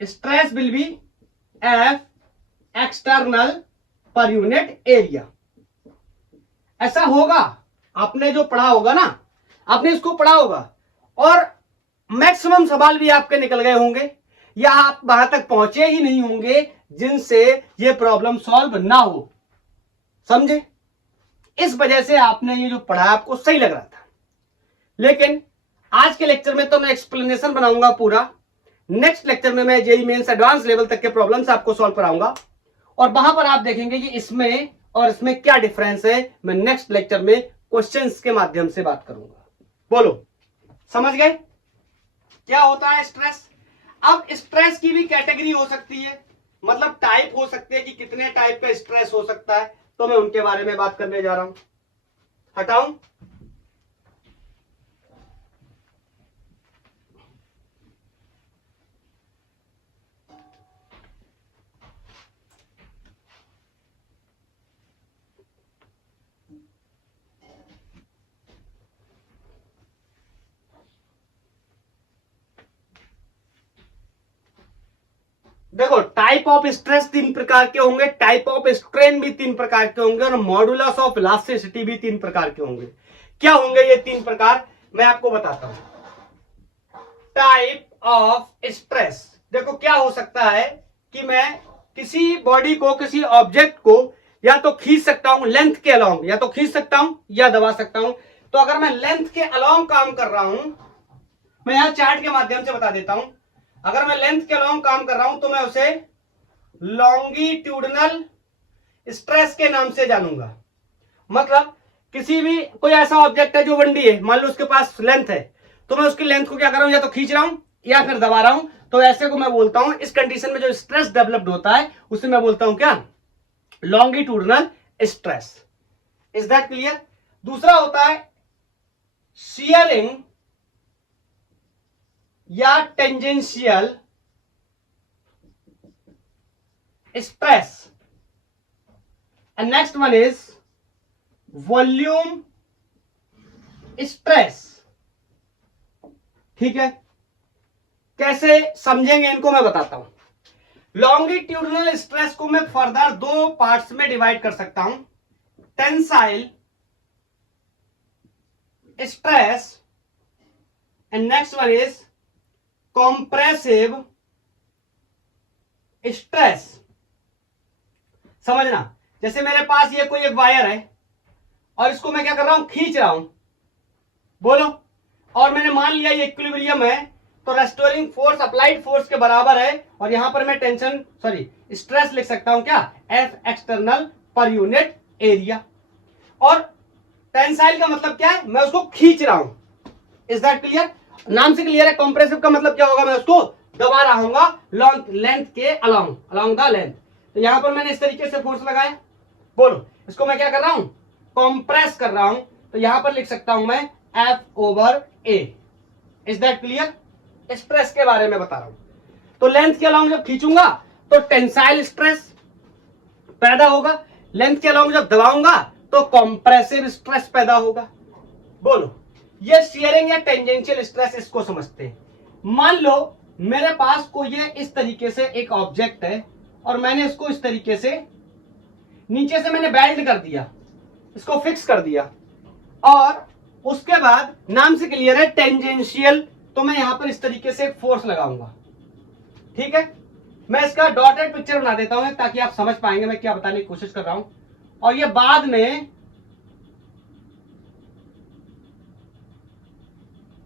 stress will B F external पर यूनिट एरिया। ऐसा होगा, आपने जो पढ़ा होगा ना, आपने इसको पढ़ा होगा और मैक्सिमम सवाल भी आपके निकल गए होंगे या आप वहां तक पहुंचे ही नहीं होंगे जिनसे ये प्रॉब्लम सॉल्व ना हो। समझे? इस वजह से आपने ये जो पढ़ा आपको सही लग रहा था, लेकिन आज के लेक्चर में तो मैं एक्सप्लेनेशन बनाऊंगा पूरा। नेक्स्ट लेक्चर में मैं जेईई मेंस एडवांस लेवल तक के प्रॉब्लम्स आपको सॉल्व कराऊंगा और वहां पर आप देखेंगे कि इसमें और इसमें क्या डिफरेंस है। मैं नेक्स्ट लेक्चर में क्वेश्चंस के माध्यम से बात करूंगा। बोलो, समझ गए क्या होता है स्ट्रेस? अब स्ट्रेस की भी कैटेगरी हो सकती है, मतलब टाइप हो सकते हैं कि कितने टाइप का स्ट्रेस हो सकता है, तो मैं उनके बारे में बात करने जा रहा हूं। हटाऊं? देखो, टाइप ऑफ स्ट्रेस 3 प्रकार के होंगे, टाइप ऑफ स्ट्रेन भी 3 प्रकार के होंगे और मॉडुलस ऑफ इलास्टिसिटी भी 3 प्रकार के होंगे। क्या होंगे ये 3 प्रकार? मैं आपको बताता हूं। टाइप ऑफ स्ट्रेस, देखो क्या हो सकता है कि मैं किसी बॉडी को, किसी ऑब्जेक्ट को या तो खींच सकता हूं लेंथ के अलोंग, या तो खींच सकता हूं या दबा सकता हूं। तो अगर मैं लेंथ के अलोंग काम कर रहा हूं, मैं यहां चार्ट के माध्यम से बता देता हूं। अगर मैं लेंथ के अलोंग काम कर रहा हूं तो मैं उसे लॉन्गिट्यूडनल स्ट्रेस के नाम से जानूंगा। मतलब किसी भी कोई ऐसा ऑब्जेक्ट है जो 1D है, मान लो उसके पास लेंथ है, तो मैं उसकी लेंथ को क्या कर रहा हूं, या तो खींच रहा हूं या फिर दबा रहा हूं। तो ऐसे को मैं बोलता हूं, इस कंडीशन में जो स्ट्रेस डेवलप्ड होता है उसे मैं बोलता हूं क्या? Longitudinal stress. Is that clear? दूसरा होता है शियरिंग या tangential stress, and next one is volume stress. ठीक है, कैसे समझेंगे इनको मैं बताता हूं। लॉन्गिट्यूडनल स्ट्रेस को मैं फर्दर 2 पार्ट्स में डिवाइड कर सकता हूं, tensile stress and next one is compressive stress. समझना, जैसे मेरे पास ये कोई एक वायर है और इसको मैं क्या कर रहा हूं, खींच रहा हूं। बोलो, और मैंने मान लिया ये इक्विलिब्रियम है, तो रेस्टोरिंग फोर्स अप्लाइड फोर्स के बराबर है और यहां पर मैं स्ट्रेस लिख सकता हूं क्या? एफ एक्सटर्नल पर यूनिट एरिया। और टेंसाइल का मतलब क्या है? मैं उसको खींच रहा हूं। Is that clear? नाम से क्लियर है। कॉम्प्रेसिव का मतलब क्या होगा? मैं उसको दबा रहा हूं लेंथ के अलोंग द लेंथ। तो यहां पर मैंने इस तरीके से फोर्स लगाया। बोलो, इसको मैं क्या कर रहा हूं? कॉम्प्रेस कर रहा हूं। तो यहां पर लिख सकता हूं मैं F/A। Is that clear? Stress के बारे में बता रहा हूं। तो लेंथ के अलोंग जब खींचूंगा तो टेंसाइल स्ट्रेस पैदा होगा, लेंथ के अलोंग जब दबाऊंगा तो कॉम्प्रेसिव स्ट्रेस पैदा होगा। बोलो, ये शियरिंग या टेंजेंशियल स्ट्रेस, इसको समझते हैं। मान लो मेरे पास कोई ये इस तरीके से एक ऑब्जेक्ट है और मैंने इसको इस तरीके से नीचे से मैंने बेल्ट कर दिया, इसको फिक्स कर दिया। और उसके बाद नाम से क्लियर है टेंजेंशियल, तो मैं यहां पर इस तरीके से एक फोर्स लगाऊंगा, ठीक है। मैं इसका डॉटेड पिक्चर बना देता हूं ताकि आप समझ पाएंगे मैं क्या बताने की कोशिश कर रहा हूं। और ये बाद में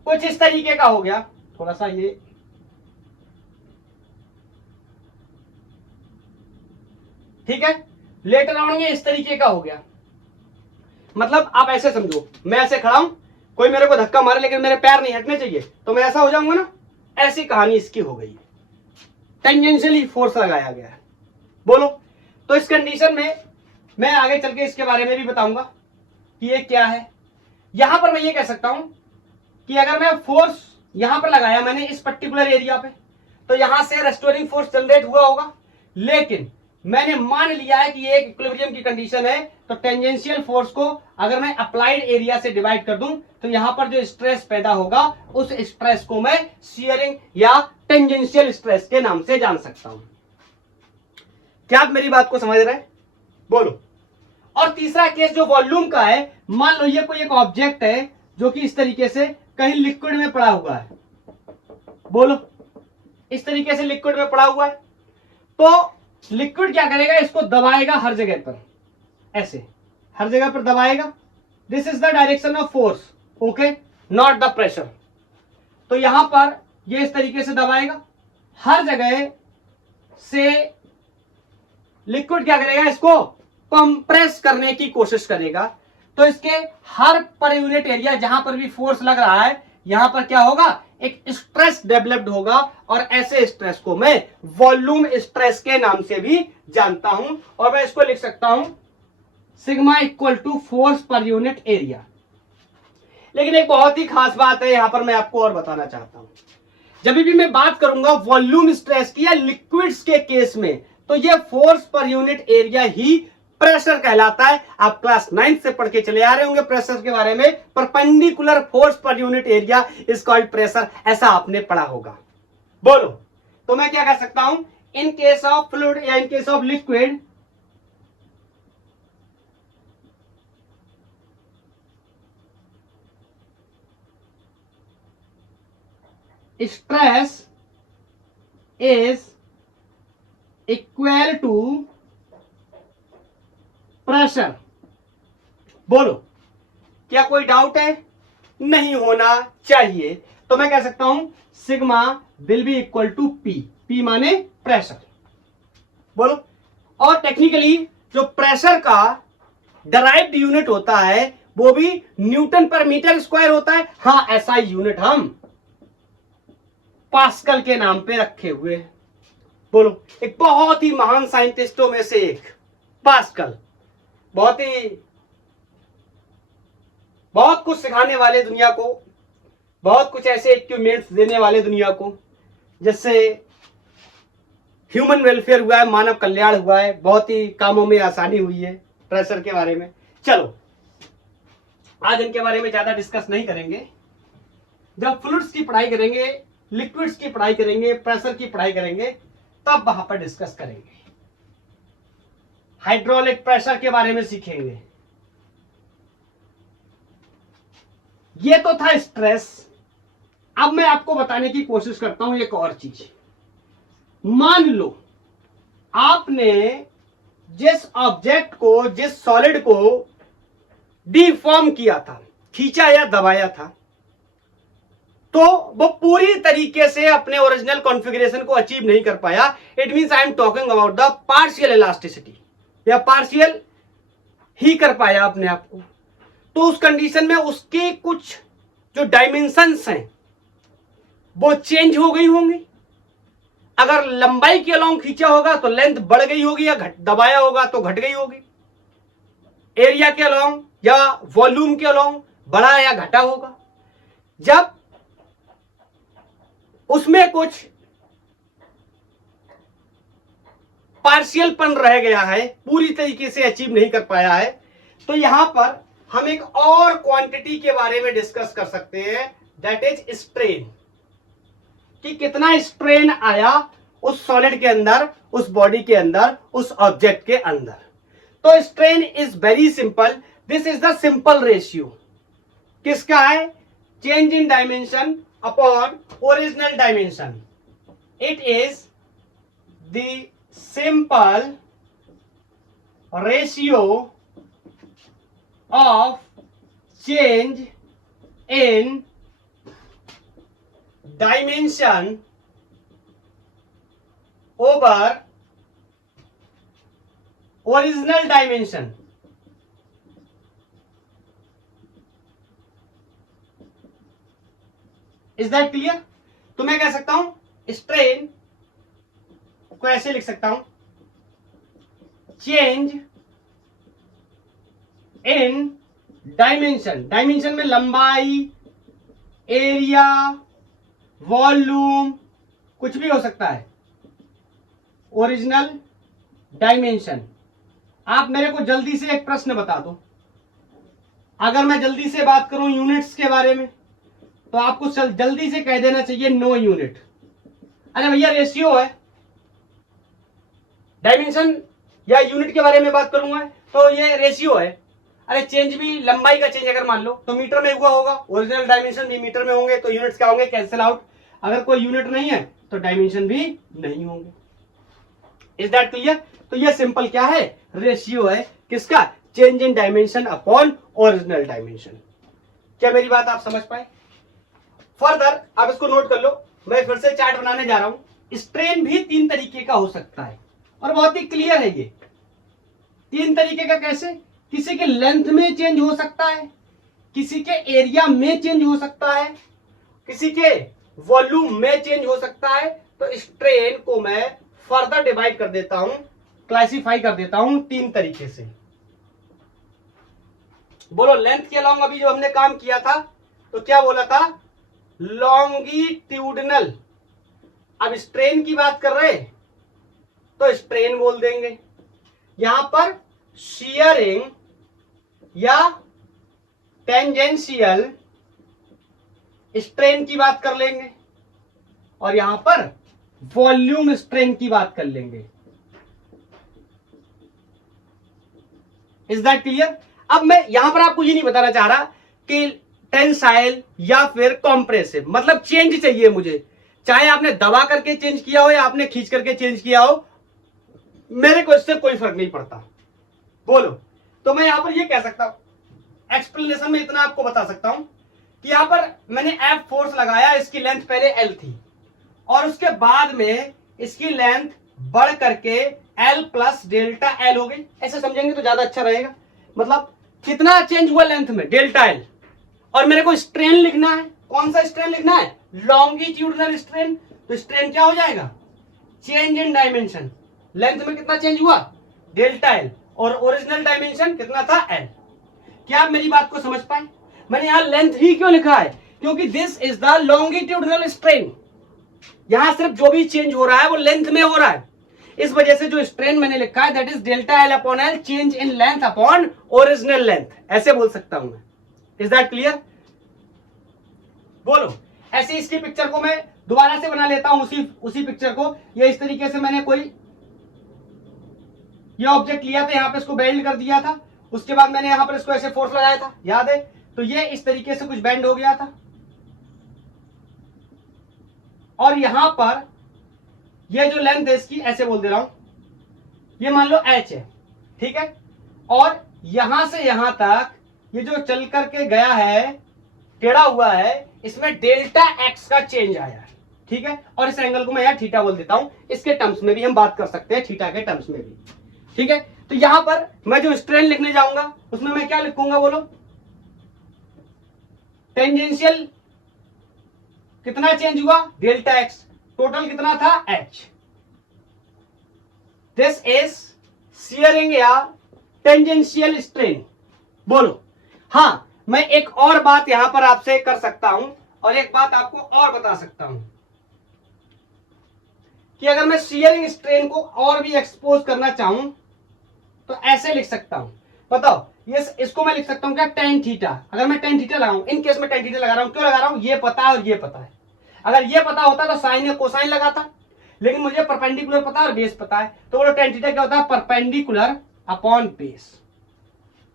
कुछ इस तरीके का हो गया, थोड़ा सा ये, ठीक है। लेटर ऑन ये इस तरीके का हो गया, मतलब आप ऐसे समझो, मैं ऐसे खड़ा हूं, कोई मेरे को धक्का मारे लेकिन मेरे पैर नहीं हटने चाहिए, तो मैं ऐसा हो जाऊंगा ना, ऐसी कहानी इसकी हो गई, टेंजेंशियली फोर्स लगाया गया है। बोलो, तो इस कंडीशन में मैं आगे चल के इसके बारे में भी बताऊंगा कि ये क्या है। यहां पर मैं ये कह सकता हूं कि अगर मैं फोर्स यहां पर लगाया मैंने इस पर्टिकुलर एरिया पे, तो यहां से रेस्टोरिंग फोर्स जनरेट हुआ होगा, लेकिन मैंने मान लिया है कि ये एक इक्विलिब्रियम की कंडीशन है, तो टेंजेंशियल फोर्स को अगर मैं अप्लाइड एरिया से डिवाइड कर दूं तो यहां पर जो स्ट्रेस पैदा होगा उस स्ट्रेस को मैं शियरिंग या टेंजेंशियल स्ट्रेस के नाम से जान सकता हूं। क्या आप मेरी बात को समझ रहे हैं? बोलो। और तीसरा केस जो वॉल्यूम का है, मान लो ये कोई एक ऑब्जेक्ट है जो कि इस तरीके से कहीं लिक्विड में पड़ा हुआ है, बोलो, इस तरीके से लिक्विड में पड़ा हुआ है, तो लिक्विड क्या करेगा, इसको दबाएगा हर जगह पर, ऐसे हर जगह पर दबाएगा। This is the direction of force, okay, not the pressure. तो यहां पर ये इस तरीके से दबाएगा, हर जगह से लिक्विड क्या करेगा, इसको कंप्रेस करने की कोशिश करेगा। तो इसके हर पर यूनिट एरिया जहां पर भी फोर्स लग रहा है, यहां पर क्या होगा, एक स्ट्रेस डेवलप्ड होगा, और ऐसे स्ट्रेस को मैं वॉल्यूम स्ट्रेस के नाम से भी जानता हूं, और मैं इसको लिख सकता हूं sigma equal to force per unit area. लेकिन एक बहुत ही खास बात है यहां पर मैं आपको और बताना चाहता हूं, जब भी मैं बात करूंगा वॉल्यूम स्ट्रेस की या लिक्विड्स के केस में, तो ये फोर्स पर यूनिट एरिया ही प्रेशर कहलाता है। आप क्लास 9 से पढ़ के चले आ रहे होंगे प्रेशर के बारे में, perpendicular force per unit area is called pressure, ऐसा आपने पढ़ा होगा। बोलो, तो मैं क्या कह सकता हूं, इन केस ऑफ फ्लूइड या in case of liquid, stress is equal to pressure. बोलो, क्या कोई डाउट है? नहीं होना चाहिए। तो मैं कह सकता हूं sigma will be equal to P, P माने प्रेशर। बोलो, और टेक्निकली जो प्रेशर का डराइव्ड यूनिट होता है वो भी न्यूटन पर मीटर स्क्वायर होता है। हां, ऐसा यूनिट हम पास्कल के नाम पे रखे हुए हैं। बोलो, एक बहुत ही महान साइंटिस्टों में से एक पास्कल, बहुत कुछ सिखाने वाले दुनिया को, बहुत कुछ ऐसे इक्विपमेंट्स देने वाले दुनिया को, जिससे ह्यूमन वेलफेयर हुआ है, मानव कल्याण हुआ है, बहुत ही कामों में आसानी हुई है। प्रेशर के बारे में चलो आज इनके बारे में ज्यादा डिस्कस नहीं करेंगे। जब फ्लूइड्स की पढ़ाई करेंगे, लिक्विड्स की पढ़ाई करेंगे, प्रेशर की पढ़ाई करेंगे, तब वहां पर डिस्कस करेंगे। हाइड्रोलिक प्रेशर के बारे में सीखेंगे। ये तो था स्ट्रेस। अब मैं आपको बताने की कोशिश करता हूं एक और चीज। मान लो आपने जिस ऑब्जेक्ट को, जिस सॉलिड को डिफॉर्म किया था, खींचा या दबाया था, तो वो पूरी तरीके से अपने ओरिजिनल कॉन्फ़िगरेशन को अचीव नहीं कर पाया। It means I am talking about the partial elasticity, या पार्शियल ही कर पाया अपने आप को। तो उस कंडीशन में उसके कुछ जो डायमेंशंस हैं वो चेंज हो गई होंगी। अगर लंबाई के अलोंग खींचा होगा तो लेंथ बढ़ गई होगी, या दबाया होगा तो घट गई होगी। एरिया के अलोंग या वॉल्यूम के अलोंग बढ़ा या घटा होगा। जब उसमें कुछ पार्शियलपन रह गया है, पूरी तरीके से अचीव नहीं कर पाया है, तो यहां पर हम एक और क्वांटिटी के बारे में डिस्कस कर सकते हैं, दैट इज स्ट्रेन। कि कितना स्ट्रेन आया उस सॉलिड के अंदर, उस बॉडी के अंदर, उस ऑब्जेक्ट के अंदर। तो strain is very simple, this is the simple ratio. किसका है? Change in dimension upon original dimension. It is the simple ratio of change in dimension over original dimension. Is that clear? तो मैं कह सकता हूं स्ट्रेन को ऐसे लिख सकता हूं, चेंज इन डायमेंशन. डायमेंशन में लंबाई, एरिया, वॉल्यूम कुछ भी हो सकता है. Original dimension. आप मेरे को जल्दी से एक प्रश्न बता दो. अगर मैं जल्दी से बात करूं यूनिट्स के बारे में तो आपको जल्दी से कह देना चाहिए नो यूनिट. अरे भैया रेशियो है. डायमेंशन या यूनिट के बारे में बात करूंगा तो ये रेशियो है. अरे चेंज भी लंबाई का चेंज अगर मान लो तो मीटर में हुआ होगा, ओरिजिनल डायमेंशन भी मीटर में होंगे, तो यूनिट्स क्या होंगे? Cancel out. अगर कोई यूनिट नहीं है तो डायमेंशन भी नहीं होंगे. Is that clear? तो ये सिंपल क्या है? रेशियो है. किसका? Change in dimension upon original dimension. क्या मेरी बात आप समझ पाए? फर्दर आप इसको नोट कर लो. मैं फिर से चार्ट बनाने जा रहा हूं. स्ट्रेन भी 3 तरीके का हो सकता है और बहुत ही क्लियर है ये. 3 तरीके का कैसे? किसी के लेंथ में चेंज हो सकता है, किसी के एरिया में चेंज हो सकता है, किसी के वॉल्यूम में चेंज हो सकता है. तो स्ट्रेन को मैं फर्दर डिवाइड कर देता हूं, क्लासिफाई कर देता हूं 3 तरीके से. बोलो लेंथ के अलॉन्ग अभी जो हमने काम किया था तो क्या बोला था? लॉन्गिट्यूडनल. अब स्ट्रेन की बात कर रहे तो स्ट्रेन बोल देंगे. यहां पर शियरिंग या टेंजेंशियल स्ट्रेन की बात कर लेंगे और यहां पर वॉल्यूम स्ट्रेन की बात कर लेंगे. Is that clear? अब मैं यहां पर आपको ये नहीं बताना चाह रहा कि टेंसाइल या फिर कॉम्प्रेसिव, मतलब चेंज चाहिए मुझे, चाहे आपने दबा करके चेंज किया हो या आपने खींच करके चेंज किया हो, मेरे को इससे कोई फर्क नहीं पड़ता. बोलो. तो मैं यहां पर ये कह सकता हूं, एक्सप्लेनेशन में इतना आपको बता सकता हूं कि यहां पर मैंने एफ फोर्स लगाया. इसकी लेंथ पहले एल थी और उसके बाद में इसकी लेंथ बढ़ करके एल प्लस डेल्टा एल हो गई. ऐसे समझेंगे तो ज्यादा अच्छा रहेगा. मतलब कितना चेंज हुआ लेंथ में? Delta L. और मेरे को स्ट्रेन लिखना है. कौन सा स्ट्रेन लिखना है? Longitudinal strain. तो स्ट्रेन क्या हो जाएगा? Change in dimension. लेंथ में कितना चेंज हुआ? Delta L. और ओरिजिनल डायमेंशन कितना था? एल. क्या आप मेरी बात को समझ पाए? मैंने यहां लेंथ ही क्यों लिखा है? क्योंकि this is the longitudinal strain. यहां सिर्फ जो भी चेंज हो रहा है वो लेंथ में हो रहा है. इस वजह से जो स्ट्रेन मैंने लिखा है that is delta L upon L, change in length upon original length. ऐसे बोल सकता हूं मैं. Is that clear? बोलो. ऐसे इसकी पिक्चर को मैं दोबारा से बना लेता हूं. उसी पिक्चर को ये इस तरीके से मैंने कोई ये ऑब्जेक्ट लिया था, यहां पे इसको बेंड कर दिया था. उसके बाद मैंने यहां पर इसको ऐसे फोर्स लगाया था, याद है? तो ये इस तरीके से कुछ बेंड हो गया था और यहां पर ये जो लेंथ है इसकी ऐसे बोल दे रहा हूं, ये मान लो एच है. ठीक है? और यहां से यहां तक ये जो चल करके गया है, टेढ़ा हुआ है, इसमें डेल्टा एक्स का चेंज आया है. ठीक है? और इस एंगल को मैं यहां थीटा बोल देता हूं. इसके टर्म्स में भी हम बात कर सकते हैं, थीटा के टर्म्स में भी. ठीक है? तो यहां पर मैं जो स्ट्रेन लिखने जाऊंगा उसमें मैं क्या लिखूंगा? बोलो. टेंजेंशियल कितना चेंज हुआ? Delta x. टोटल कितना था? एच. दिस इज शियरिंग या टेंजेंशियल स्ट्रेन. बोलो. हां, मैं एक और बात यहां पर आपसे कर सकता हूं और एक बात आपको और बता सकता हूं कि अगर मैं शियरिंग स्ट्रेन को और भी एक्सपोज करना चाहूं तो ऐसे लिख सकता हूं. बताओ. ये इसको मैं लिख सकता हूं क्या? Tan theta. अगर मैं टेन थीटा लगाऊं, इन केस में टेन थीटा लगा रहा हूं. क्यों लगा रहा हूं? ये पता है और ये पता है. अगर ये पता होता तो साइन या कोसाइन लगाता, लेकिन मुझे परपेंडिकुलर पता है और बेस पता है. तो बोलो टेन थीटा क्या होता है? Perpendicular upon base.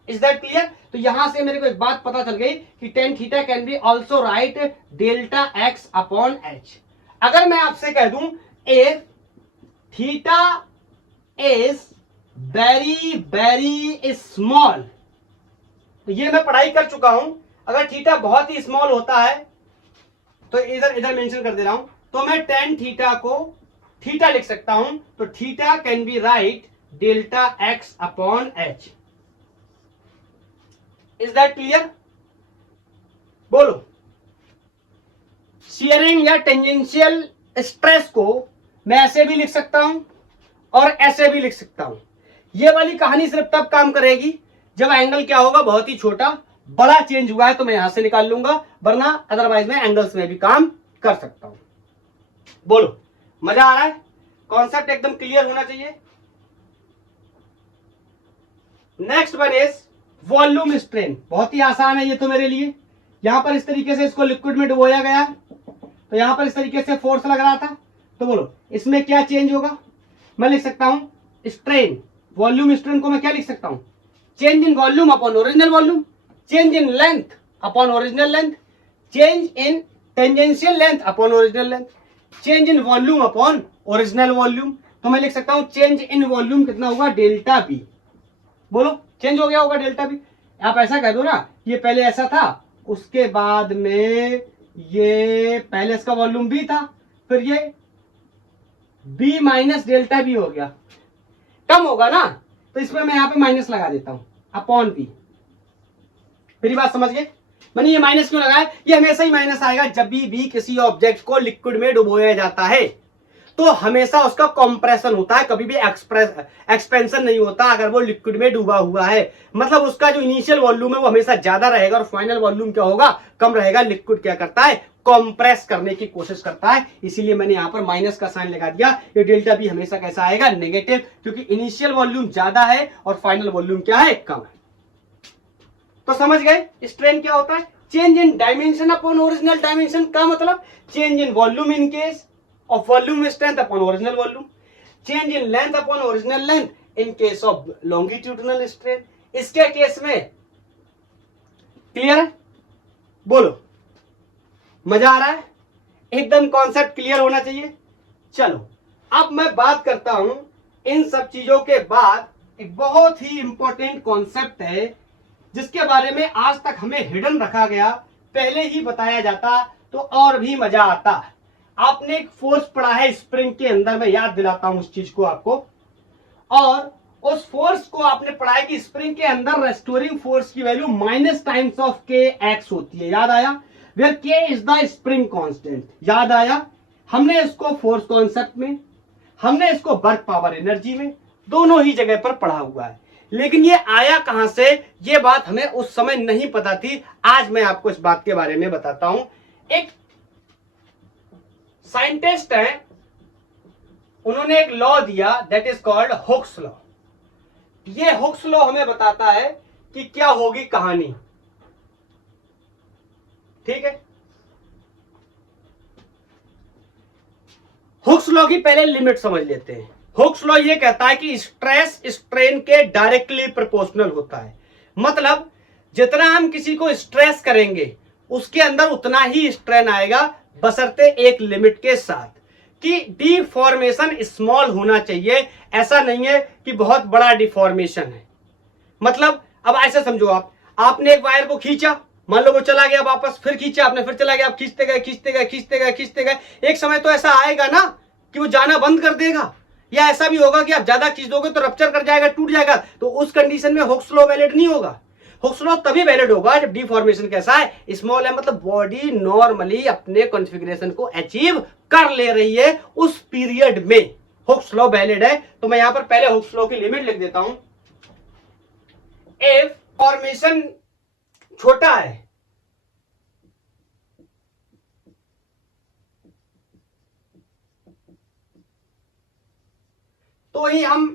Is that clear? तो यहां से मेरे को एक बात पता चल गई कि tan theta can be also right delta X upon H. अगर मैं आपसे कह दूं if theta is very very small, तो ये मैं पढ़ाई कर चुका हूं, अगर थीटा बहुत ही स्मॉल होता है तो इधर इधर मेंशन कर दे रहा हूं, तो मैं टेन थीटा को थीटा लिख सकता हूं, तो theta can be right delta X upon H. Is that clear? बोलो। शियरिंग या टेंजेंशियल स्ट्रेस को मैं ऐसे भी लिख सकता हूं और ऐसे भी लिख सकता हूं। ये वाली कहानी सिर्फ तब काम करेगी जब एंगल क्या होगा, बहुत ही छोटा, बड़ा चेंज हुआ है तो मैं यहां से निकाल लूंगा, वरना अदरवाइज मैं एंगल्स में भी काम कर सकता हूं। बोलो, मजा आ रहा है? कॉन्सेप्ट एकदम क्लियर होना चाहिए। Next one is volume strain. बहुत ही आसान है ये तो मेरे लिए। यहां पर इस तरीके से इसको लिक्विड में डुबोया गया है, तो यहां पर इस तरीके से फोर्स लग रहा था, तो बोलो इसमें क्या चेंज होगा? मैं लिख सकता हूं स्ट्रेन, वॉल्यूम स्ट्रेन को मैं क्या लिख सकता हूं? Change in volume upon original volume, change in length upon original length, change in tangential length upon original length, change in volume upon original volume. तो मैं लिख सकता हूं चेंज इन वॉल्यूम कितना होगा? Delta B. बोलो, चेंज हो गया होगा डेल्टा बी। आप ऐसा कह दो ना, ये पहले ऐसा था, उसके बाद में ये पहले इसका वॉल्यूम बी था, फिर ये बी माइनस डेल्टा बी हो गया, कम होगा ना, तो इसमें मैं यहां पे माइनस लगा देता हूं अपॉन बी। मेरी बात समझ गए? मैंने ये माइनस क्यों लगाया? ये हमेशा ही माइनस आएगा जब भी किसी ऑब्जेक्ट को लिक्विड में डुबोया जाता है, तो हमेशा उसका कंप्रेशन होता है, कभी भी एक्सपेंशन नहीं होता अगर वो लिक्विड में डूबा हुआ है। मतलब उसका जो इनिशियल वॉल्यूम है वो हमेशा ज्यादा रहेगा और फाइनल वॉल्यूम क्या होगा? कम रहेगा। लिक्विड क्या करता है? कंप्रेस करने की कोशिश करता है, इसीलिए मैंने यहां पर माइनस का साइन लगा दिया। ये डेल्टा बी हमेशा कैसा आएगा? नेगेटिव, क्योंकि इनिशियल वॉल्यूम ज्यादा है और फाइनल वॉल्यूम क्या है? कम है। तो समझ गए स्ट्रेन क्या होता है? Change in dimension upon original dimension का मतलब change in volume in case of volume strength upon original volume, change in length upon original length in case of longitudinal strain। इसके केस में क्लियर है? बोलो, मजा आ रहा है? एकदम कॉन्सेप्ट क्लियर होना चाहिए। चलो अब मैं बात करता हूं इन सब चीजों के बाद एक बहुत ही इंपॉर्टेंट कॉन्सेप्ट है जिसके बारे में आज तक हमें हिडन रखा गया, पहले ही बताया जाता तो और भी मजा आता। आपने एक फोर्स पढ़ा है स्प्रिंग के अंदर, मैं याद दिलाता हूं उस चीज को आपको, और उस फोर्स को आपने पढ़ा है कि स्प्रिंग के अंदर रेस्टोरिंग फोर्स की वैल्यू माइनस टाइम्स ऑफ के एक्स होती है। याद आया? वेयर के इज द स्प्रिंग कांस्टेंट। याद आया? हमने इसको फोर्स कॉन्सेप्ट में, हमने इसको वर्क पावर एनर्जी में, दोनों ही जगह पर पढ़ा हुआ है। लेकिन ये आया कहां से, ये बात हमें उस समय नहीं पता थी। आज मैं आपको इस बात के बारे में बताता हूं। एक साइंटिस्ट है, उन्होंने एक लॉ दिया that is called Hooke's law. ये हुक्स लॉ हमें बताता है कि क्या होगी कहानी। ठीक है, हुक्स लॉ की पहले लिमिट समझ लेते हैं। हुक्स लॉ ये कहता है कि स्ट्रेस स्ट्रेन के डायरेक्टली प्रोपोर्शनल होता है। मतलब जितना हम किसी को स्ट्रेस करेंगे उसके अंदर उतना ही स्ट्रेन आएगा, बशर्ते एक लिमिट के साथ कि डिफॉर्मेशन स्मॉल होना चाहिए। ऐसा नहीं है कि बहुत बड़ा डिफॉर्मेशन है। मतलब अब ऐसा समझो, आपने एक वायर को खींचा, मान लो वो चला गया वापस, फिर खींचा आपने, फिर चला गया, आप खींचते गए खींचते गए खींचते गए खींचते गए, एक समय तो ऐसा आएगा ना कि वो जाना बंद कर देगा, या ऐसा भी होगा कि आप ज्यादा खींच दोगे तो रप्चर कर जाएगा, टूट जाएगा। तो उस कंडीशन में हुक्स लॉ वैलिड नहीं होगा। हुक्स लॉ तभी वैलिड होगा जब डिफॉर्मेशन कैसा है? स्मॉल है। मतलब बॉडी नॉर्मली अपने कॉन्फ़िगरेशन को अचीव कर ले रही है उस पीरियड में, हुक्स लॉ वैलिड है। तो मैं यहां पर पहले हुक्स लॉ की लिमिट लिख देता हूं। इफ फॉर्मेशन छोटा है तो ही हम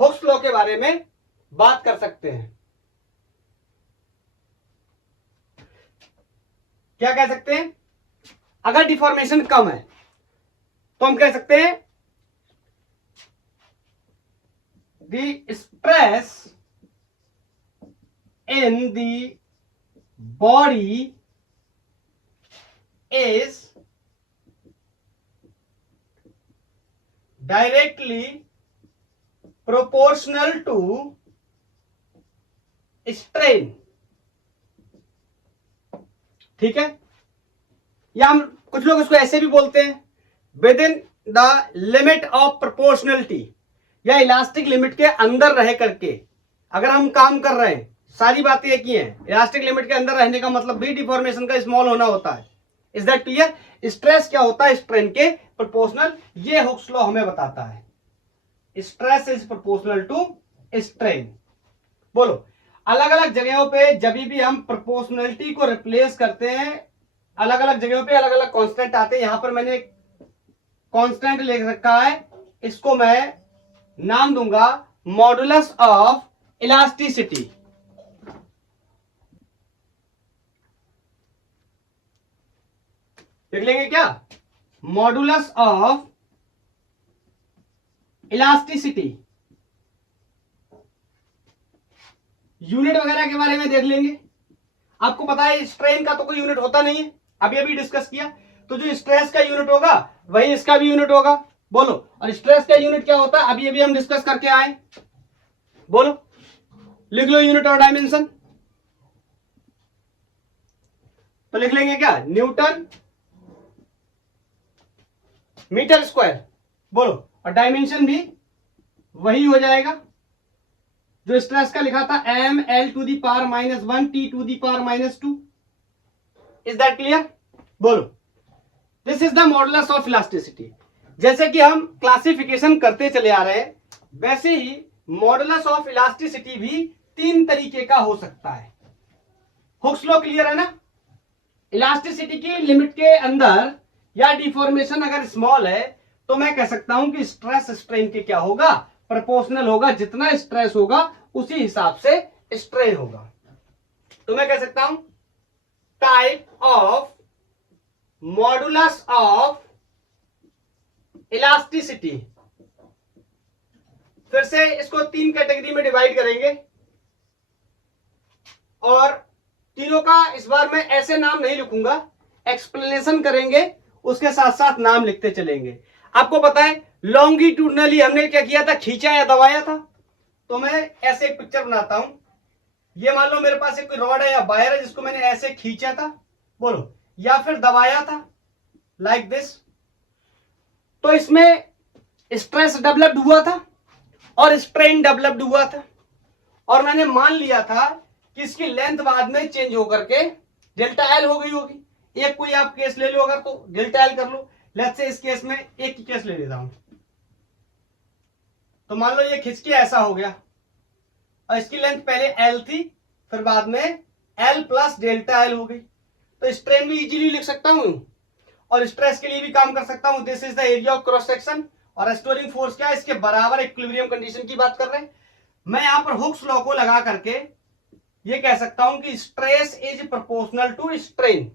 हुक्स लॉ के बारे में बात कर सकते हैं। क्या कह सकते हैं? अगर डिफॉर्मेशन कम है तो हम कह सकते हैं the stress in the body is directly proportional to strain. ठीक है, या हम कुछ लोग इसको ऐसे भी बोलते हैं, with in the limit of proportionality, या इलास्टिक लिमिट के अंदर रह करके अगर हम काम कर रहे हैं, सारी बातें एक ही हैं। इलास्टिक लिमिट के अंदर रहने का मतलब भी डिफॉर्मेशन का स्मॉल होना होता है। Is that clear? स्ट्रेस क्या होता है? स्ट्रेन के प्रोपोर्शनल। ये हुक्स लॉ हमें बताता है stress is proportional to strain. बोलो, अलग अलग जगहों पे जब भी हम प्रोपोर्शनलिटी को रिप्लेस करते हैं, अलग अलग जगहों पे अलग अलग कांस्टेंट आते हैं। यहां पर मैंने एक कांस्टेंट लिख रखा है, इसको मैं नाम दूंगा मॉडुलस ऑफ इलास्टिसिटी। लिख लेंगे क्या? Modulus of elasticity. यूनिट वगैरह के बारे में देख लेंगे। आपको पता है स्ट्रेन का तो कोई यूनिट होता नहीं है, अभी डिस्कस किया। तो जो स्ट्रेस का यूनिट होगा वही इसका भी यूनिट होगा। बोलो, और स्ट्रेस का यूनिट क्या होता है? अभी हम डिस्कस करके आए। बोलो, लिख लो यूनिट और डायमेंशन। तो लिख लेंगे क्या? Newton metre square. बोलो, और डायमेंशन भी वही हो जाएगा जो स्ट्रेस का लिखा था, M L to the power -1 T to the power -2। Is that clear? बोलो, this is the modulus of elasticity. जैसे कि हम क्लासिफिकेशन करते चले आ रहे हैं, वैसे ही मॉडुलस ऑफ इलास्टिसिटी भी 3 तरीके का हो सकता है। हुक्स लॉ क्लियर है ना? इलास्टिसिटी की लिमिट के अंदर या डिफॉर्मेशन अगर स्मॉल है तो मैं कह सकता हूं कि स्ट्रेस स्ट्रेन के क्या होगा? प्रोपोर्शनल होगा। जितना स्ट्रेस होगा उसी हिसाब से स्ट्रेन होगा। तो मैं कह सकता हूं type of modulus of elasticity. फिर से इसको 3 कैटेगरी में डिवाइड करेंगे, और तीनों का इस बार मैं ऐसे नाम नहीं लिखूंगा, एक्सप्लेनेशन करेंगे, उसके साथ साथ नाम लिखते चलेंगे। आपको पता है लॉन्गिट्यूडनली हमने क्या किया था? खींचा या दबाया था। तो मैं ऐसे एक पिक्चर बनाता हूं। ये मान लो मेरे पास एक रॉड है या वायर है जिसको मैंने ऐसे खींचा था, बोलो, या फिर दबाया था लाइक दिस। तो इसमें स्ट्रेस डेवलप्ड हुआ था और स्ट्रेन डेवलप्ड हुआ था, और मैंने मान लिया था कि इसकी लेंथ बाद में चेंज होकर के डेल्टा एल हो गई होगी। एक कोई आप केस ले लो अगर, तो डेल्टा एल कर लो। लेट्स से इस केस में एक ही केस ले लेता हूं। तो मान लो ये खिंच के ऐसा हो गया, और इसकी लेंथ पहले एल थी, फिर बाद में एल प्लस डेल्टा एल हो गई। तो स्ट्रेन भी इजीली लिख सकता हूं, और स्ट्रेस के लिए भी काम कर सकता हूं। This is the area of cross section, और रेस्टोरिंग फोर्स क्या है? इसके बराबर इक्विलिब्रियम कंडीशन की बात कर रहे हैं। मैं यहां पर हुक्स लॉ को लगा करके ये कह सकता हूं कि stress is proportional to strain.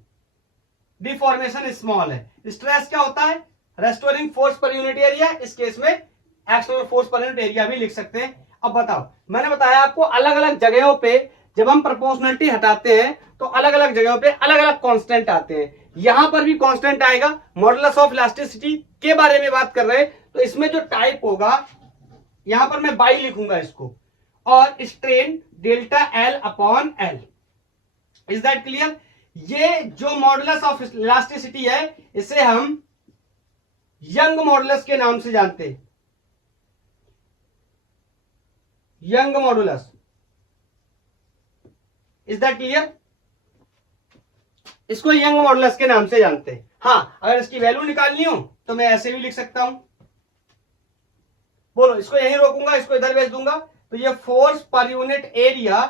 Deformation small है। स्ट्रेस क्या होता है? Restoring force per unit area. इस केस में external force per unit area भी लिख सकते हैं। अब बताओ, मैंने बताया आपको अलग अलग जगहों पे जब हम प्रोपोर्शनलिटी हटाते हैं तो अलग अलग जगहों पे अलग अलग कांस्टेंट आते हैं। यहां पर भी कांस्टेंट आएगा। मॉडुलस ऑफ इलास्टिसिटी के बारे में बात कर रहे हैं, तो इसमें जो टाइप होगा, यहां पर मैं बाई लिखूंगा इसको, और strain delta L upon L. Is that clear? ये जो मॉडुलस ऑफ इलास्टिसिटी है इसे हम यंग मॉडुलस के नाम से जानते हैं। Young modulus. Is that clear? इसको यंग मॉडुलस के नाम से जानते हैं। हां, अगर इसकी वैल्यू निकालनी हो तो मैं ऐसे भी लिख सकता हूं। बोलो, इसको यहीं रोकूंगा, इसको इधर भेज दूंगा। तो ये force per unit area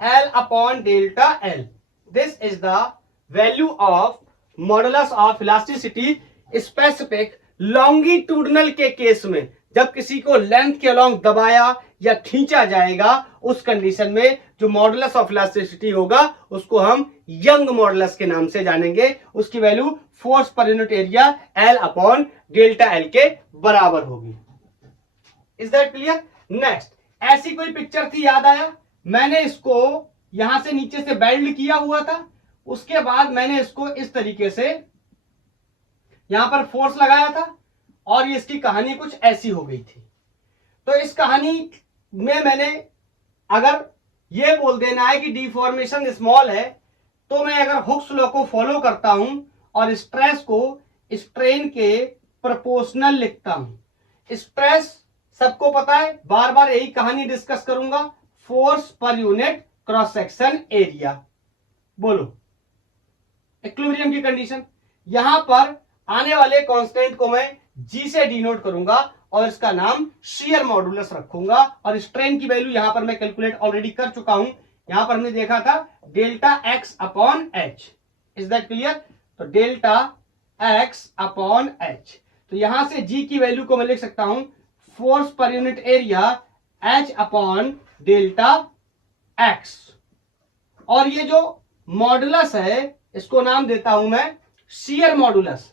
L upon delta L. This is the value of modulus of elasticity specific longitudinal के केस में। जब किसी को लेंथ के अलोंग दबाया या खींचा जाएगा, उस कंडीशन में जो मॉडुलस ऑफ इलास्टिसिटी होगा उसको हम यंग मॉडुलस के नाम से जानेंगे। उसकी value force per unit area L upon delta L के बराबर होगी। Is that clear? नेक्स्ट, ऐसी कोई पिक्चर थी, याद आया? मैंने इसको यहां से नीचे से बेल्ड किया हुआ था, उसके बाद मैंने इसको इस तरीके से यहां पर फोर्स लगाया था और ये इसकी कहानी कुछ ऐसी हो गई थी। तो इस कहानी में मैंने अगर ये बोल देना है कि डिफॉर्मेशन स्मॉल है, तो मैं अगर हुक्स लॉ को फॉलो करता हूं और स्ट्रेस को स्ट्रेन के प्रोपोर्शनल लिखता हूं। स्ट्रेस सबको पता है, बार बार यही कहानी डिस्कस करूंगा, force per unit cross section area. बोलो इक्विलिब्रियम की कंडीशन, यहां पर आने वाले कांस्टेंट को मैं जी से डिनोट करूंगा और इसका नाम शियर मॉडुलस रखूंगा, और स्ट्रेन की वैल्यू यहां पर मैं कैलकुलेट ऑलरेडी कर चुका हूं। यहां पर हमने देखा था delta X upon H, is that clear? तो डेल्टा एक्स अपॉन एच, तो यहां से जी की वैल्यू को मैं लिख सकता हूं force per unit area H upon delta x, और ये जो मॉडुलस है इसको नाम देता हूं मैं शियर मॉडुलस।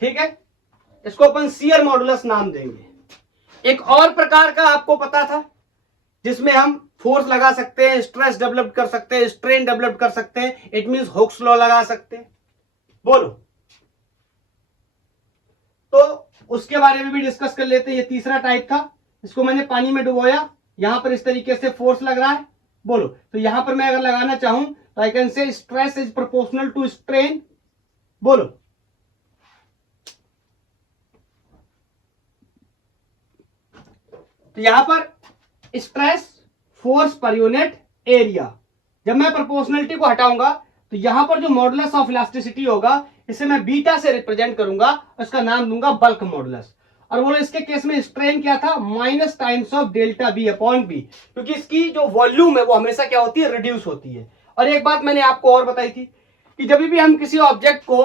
ठीक है, इसको अपन शियर मॉडुलस नाम देंगे। एक और प्रकार का आपको पता था जिसमें हम फोर्स लगा सकते हैं, स्ट्रेस डेवलप कर सकते हैं, स्ट्रेन डेवलप कर सकते हैं, इट मींस हुक्स लॉ लगा सकते हैं। बोलो, तो उसके बारे में भी डिस्कस कर लेते हैं। ये तीसरा टाइप था, इसको मैंने पानी में डुबोया, यहां पर इस तरीके से फोर्स लग रहा है। बोलो, तो यहां पर मैं अगर लगाना चाहूं तो I can say stress is proportional to strain. बोलो, तो यहां पर stress force per unit area, जब मैं प्रोपोर्शनलिटी को हटाऊंगा तो यहां पर जो मॉडुलस ऑफ इलास्टिसिटी होगा इसे मैं बीटा से रिप्रेजेंट करूंगा, उसका नाम दूंगा बल्क मॉडुलस। और बोलो इसके केस में स्ट्रेन क्या था, minus times of delta B upon B, क्योंकि इसकी जो वॉल्यूम है वो हमेशा क्या होती है, रिड्यूस होती है। और एक बात मैंने आपको और बताई थी कि जब भी हम किसी ऑब्जेक्ट को,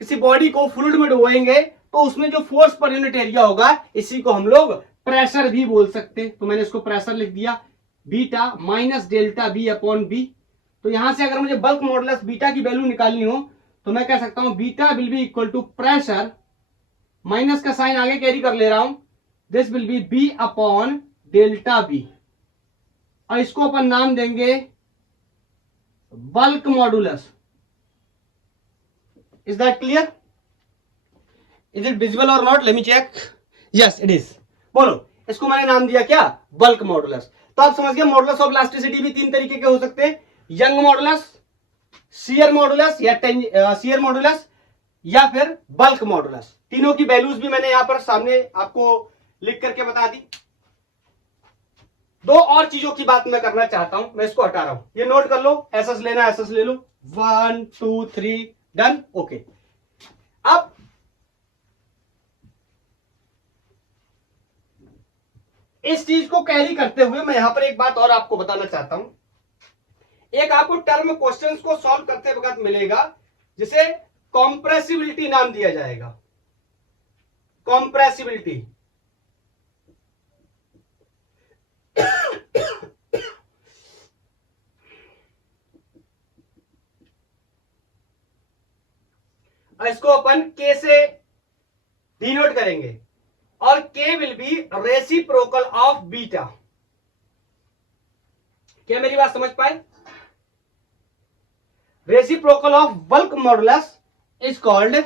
किसी बॉडी को फ्लूइड में डुबोएंगे तो उसमें जो फोर्स पर यूनिट एरिया होगा इसी को हम लोग प्रेशर भी बोल सकते हैं। तो मैंने इसको प्रेशर लिख दिया, beta minus delta B upon B. तो यहां से अगर मुझे बल्क मॉडुलस बीटा की वैल्यू निकालनी हो तो मैं कह सकता हूं beta will be equal to pressure, minus का साइन आगे कैरी कर ले रहा हूं, this will be B upon delta B, और इसको अपन नाम देंगे bulk modulus. Is that clear? Is it visible और not? Let me check. Yes it is. बोलो, इसको मैंने नाम दिया क्या, बल्क मॉडुलस। तो आप समझ गए मॉडुलस ऑफ इलास्टिसिटी भी तीन तरीके के हो सकते हैं, यंग मॉडुलस, शियर मॉडुलस या शियर मॉडुलस, या फिर बल्क मॉडुलस। तीनों की वैल्यूज भी मैंने यहां पर सामने आपको लिख करके बता दी। दो और चीजों की बात मैं करना चाहता हूं, मैं इसको हटा रहा हूं, ये नोट कर लो, एसएस लेना एसएस ले लो, 1 2 3 डन। ओके, अब इस चीज को कैरी करते हुए मैं यहां पर एक बात और आपको बताना चाहता हूं। एक आपको टर्म क्वेश्चंस को सॉल्व करते वक्त मिलेगा जिसे कॉम्प्रेसिबिलिटी नाम दिया जाएगा। कॉम्प्रेसिबिलिटी, इसको अपन के से डिनोट करेंगे, और के will be reciprocal of beta. क्या मेरी बात समझ पाए? Reciprocal of bulk modulus is called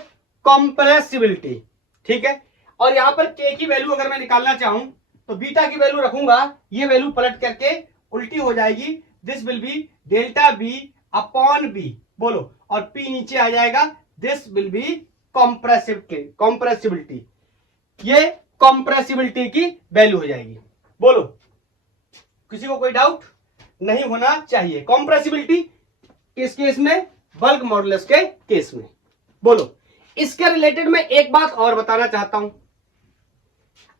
compressibility. ठीक है, और यहां पर के की वैल्यू अगर मैं निकालना चाहूं तो बीटा की वैल्यू रखूंगा, ये वैल्यू पलट करके उल्टी हो जाएगी, this will be delta B upon B. बोलो, और पी नीचे आ जाएगा, दिस विल बी कॉम्प्रेसिबिलिटी। ये कॉम्प्रेसिबिलिटी की वैल्यू हो जाएगी। बोलो, किसी को कोई डाउट नहीं होना चाहिए। कॉम्प्रेसिबिलिटी किस केस में, बल्क मॉडुलस के केस में। बोलो, इसके रिलेटेड मैं एक बात और बताना चाहता हूं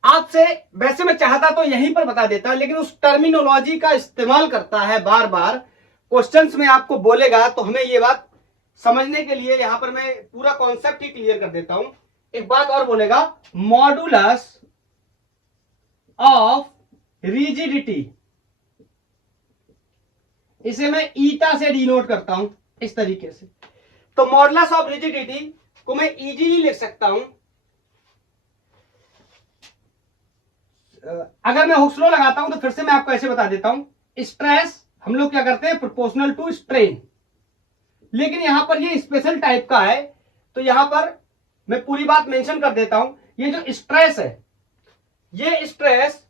आपसे। वैसे मैं चाहता तो यहीं पर बता देता, लेकिन उस टर्मिनोलॉजी का इस्तेमाल करता है बार बार, क्वेश्चंस में आपको बोलेगा, तो हमें ये बात समझने के लिए यहां पर मैं पूरा कॉन्सेप्ट ही क्लियर कर देता हूं। एक बात और बोलेगा, मॉडुलस ऑफ रिजिडिटी, इसे मैं ईटा से डिनोट करता हूं इस तरीके से। तो मॉडुलस ऑफ रिजिडिटी को मैं इजीली लिख सकता हूं अगर मैं हुक्स लॉ लगाता हूं तो फिर से मैं आपको ऐसे बता देता हूं, स्ट्रेस हम लोग क्या करते हैं प्रोपोर्शनल टू स्ट्रेन, लेकिन यहां पर ये स्पेशल टाइप का है, तो यहां पर मैं पूरी बात मेंशन कर देता हूं। ये जो स्ट्रेस है, ये स्ट्रेस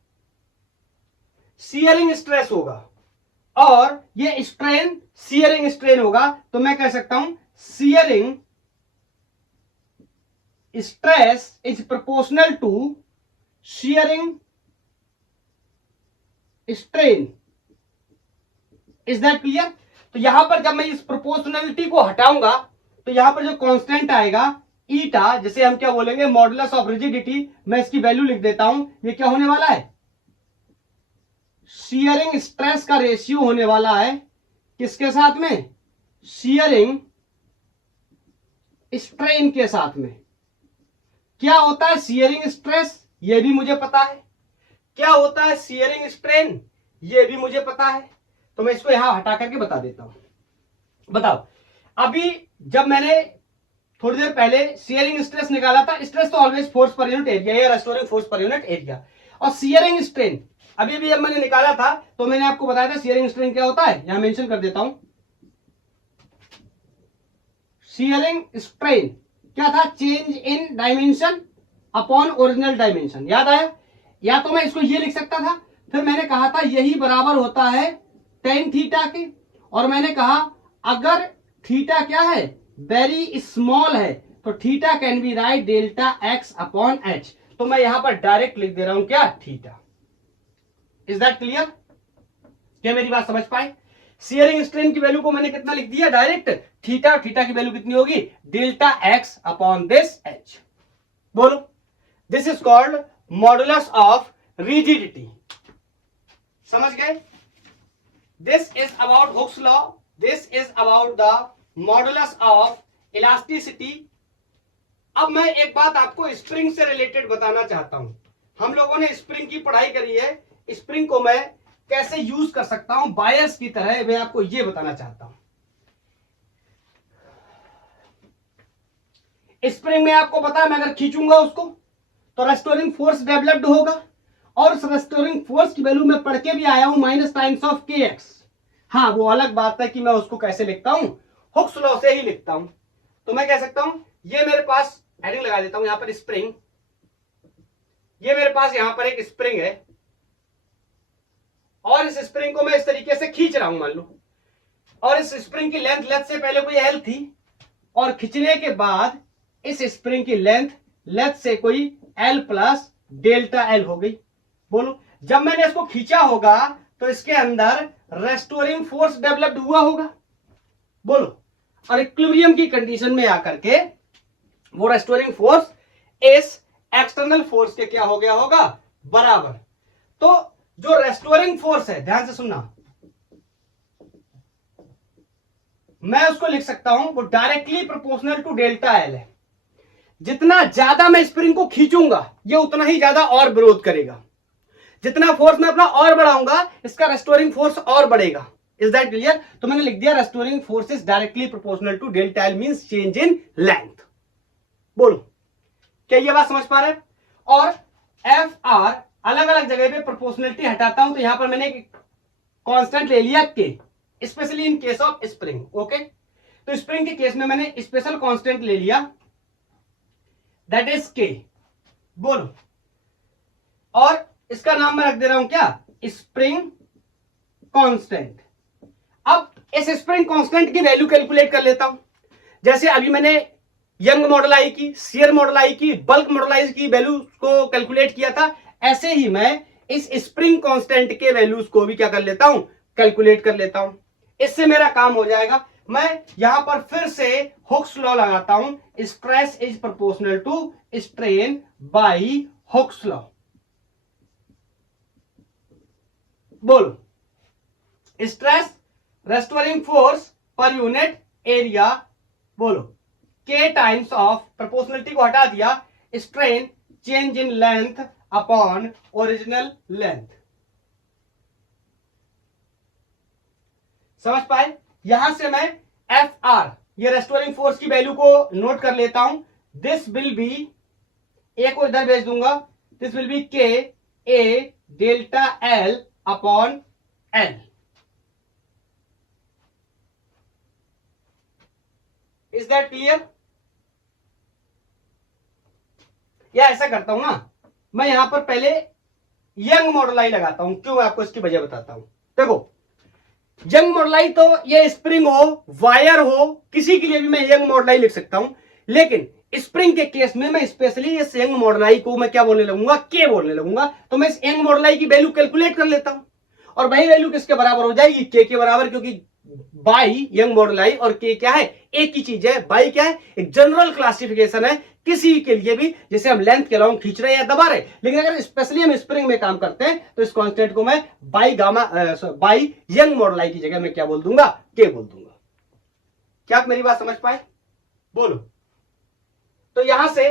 शियरिंग स्ट्रेस होगा और ये स्ट्रेन शियरिंग स्ट्रेन होगा, तो मैं कह सकता हूं shearing stress is proportional to shearing strain. Is that clear? तो यहां पर जब मैं इस प्रोपोर्शनलिटी को हटाऊंगा तो यहां पर जो कांस्टेंट आएगा ईटा, जिसे हम क्या बोलेंगे मॉडुलस ऑफ रिजिडिटी, मैं इसकी वैल्यू लिख देता हूं। ये क्या होने वाला है, शियरिंग स्ट्रेस का रेशियो होने वाला है किसके साथ में, शियरिंग स्ट्रेन के साथ में। क्या होता है शियरिंग स्ट्रेस, ये भी मुझे पता है, क्या होता है शियरिंग स्ट्रेन, ये भी मुझे पता है, तो मैं इसको यहां हटा करके बता देता हूं। बताओ, अभी जब मैंने थोड़ी देर पहले शियरिंग स्ट्रेस निकाला था, स्ट्रेस तो always force per unit area या restoring force per unit area, और शियरिंग स्ट्रेन अभी भी जब मैंने निकाला था तो मैंने आपको बताया था शियरिंग स्ट्रेन क्या होता है, यहां मेंशन कर देता हूं। शियरिंग स्ट्रेन क्या था, change in dimension upon original dimension, याद आया? या तो मैं इसको ये लिख सकता था, फिर मैंने कहा था यही बराबर होता है टेन थीटा के, और मैंने कहा अगर थीटा क्या है वेरी स्मॉल है तो theta can be right delta X upon H, तो मैं यहां पर डायरेक्ट लिख दे रहा हूं क्या, थीटा। Is that clear? क्या मेरी बात समझ पाए? शियरिंग स्ट्रेन की वैल्यू को मैंने कितना लिख दिया डायरेक्ट, थीटा, थीटा की वैल्यू कितनी होगी, delta X upon this H. बोलो, this is called modulus of rigidity. समझ गए? This is about Hooke's law, this is about the modulus of elasticity. अब मैं एक बात आपको स्प्रिंग से रिलेटेड बताना चाहता हूं। हम लोगों ने स्प्रिंग की पढ़ाई करी है, स्प्रिंग को मैं कैसे यूज कर सकता हूं बायस की तरह, मैं आपको यह बताना चाहता हूं। स्प्रिंग में आपको पता है मैं अगर खींचूंगा उसको तो रेस्टोरिंग फोर्स डेवलप्ड होगा, और उस रेस्टोरिंग फोर्स की वैल्यू मैं पढ़ के भी आया हूं माइनस टाइम्स ऑफ के एक्स। हाँ, वो अलग बात है कि मैं उसको कैसे लिखता हूं, हुक्स लॉ से ही लिखता हूं। तो मैं कह सकता हूं ये मेरे पास हेडिंग लगा देता हूं यहां पर स्प्रिंग, ये मेरे पास यहां पर एक स्प्रिंग है और इस स्प्रिंग को मैं इस तरीके से खींच रहा हूं मान लो, और इस स्प्रिंग की लेंथ से पहले कोई एल थी और खींचने के बाद इस स्प्रिंग की लेंथ से कोई एल प्लस डेल्टा एल हो गई। बोलो, जब मैंने इसको खींचा होगा तो इसके अंदर रेस्टोरिंग फोर्स डेवलप्ड हुआ होगा। बोलो, और इक्विलिब्रियम की कंडीशन में आकर के वो रेस्टोरिंग फोर्स इस एक्सटर्नल फोर्स के क्या हो गया होगा, बराबर। तो जो रेस्टोरिंग फोर्स है, ध्यान से सुनना, मैं उसको लिख सकता हूं वो directly proportional to delta L है। जितना ज्यादा मैं स्प्रिंग को खींचूंगा ये उतना ही ज्यादा और विरोध करेगा, जितना फोर्स मैं अपना और बढ़ाऊंगा इसका रेस्टोरिंग फोर्स और बढ़ेगा। Is that clear? तो मैंने लिख दिया restoring force is directly proportional to delta L means change in length. बोलो, क्या ये बात समझ पा रहे हैं? और एफ आर अलग अलग जगह पे प्रोपोर्शनलिटी हटाता हूं तो यहां पर मैंने कांस्टेंट ले लिया के, specially in case of spring. Okay, तो स्प्रिंग के केस में मैंने स्पेशल कांस्टेंट ले लिया, दैट इज के। बोलो, और इसका नाम मैं रख दे रहा हूं क्या, स्प्रिंग कांस्टेंट। अब इस स्प्रिंग कांस्टेंट की वैल्यू कैलकुलेट कर लेता हूं। जैसे अभी मैंने यंग मॉडल आई की, शियर मॉडल आई की, बल्क मॉडलाइज की वैल्यू को कैलकुलेट किया था, ऐसे ही मैं इस स्प्रिंग कांस्टेंट के वैल्यूज को भी क्या कर लेता हूं, कैलकुलेट कर लेता हूं। इससे मेरा काम हो जाएगा। मैं यहां पर फिर से हुक्स लॉ लगाता हूं, stress is proportional to strain by Hooke's law. बोलो, stress restoring force per unit area, बोलो के टाइम्स ऑफ, प्रोपोर्शनलिटी को हटा दिया, strain change in length upon original length. समझ पाए? यहां से मैं एफ आर, ये रेस्टोरिंग फोर्स की वैल्यू को नोट कर लेता हूं। दिस विल बी, ए को इधर भेज दूंगा, this will be K A delta L upon L. Is that clear? या ऐसा करता हूं ना, मैं यहां पर पहले यंग मॉडलाई लगाता हूं। क्यों? मैं आपको इसकी वजह बताता हूं। देखो, यंग मॉडलाई तो ये स्प्रिंग हो, वायर हो, किसी के लिए भी मैं यंग मॉडलाई लिख सकता हूं। लेकिन स्प्रिंग के केस में मैं स्पेशली इस यंग मॉडलाई को मैं क्या बोलने लगूंगा? के बोलने लगूंगा। तो मैं इस यंग मॉडलाई की वैल्यू कैलकुलेट कर लेता हूं, और वही वैल्यू किसके बराबर हो जाएगी? के बराबर, क्योंकि बाई यंग मॉडलाई और के क्या है? एक ही चीज है। बाई क्या है? एक जनरल क्लासिफिकेशन है किसी के लिए भी, जैसे हम लेंथ के लॉन्ग खींच रहे हैं या दबा रहे। लेकिन अगर स्पेशली हम स्प्रिंग में काम करते हैं तो इस कांस्टेंट को मैं बाई यंग मॉडलाई की जगह मैं क्या बोल दूंगा? के बोल दूंगा। क्या आप मेरी बात समझ पाए? बोलो। तो यहां से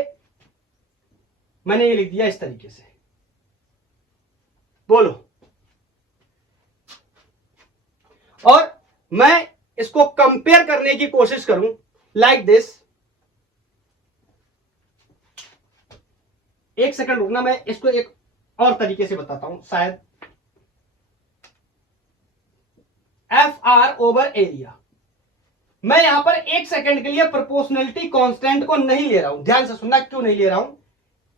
मैंने ये लिख दिया इस तरीके से। बोलो। और मैं इसको कंपेयर करने की कोशिश करूं लाइक दिस। एक सेकंड रुकना, मैं इसको एक और तरीके से बताता हूं शायद। एफ आर ओवर एरिया, मैं यहां पर एक सेकंड के लिए प्रोपोर्शनलिटी कांस्टेंट को नहीं ले रहा हूं। ध्यान से सुनना, क्यों नहीं ले रहा हूं?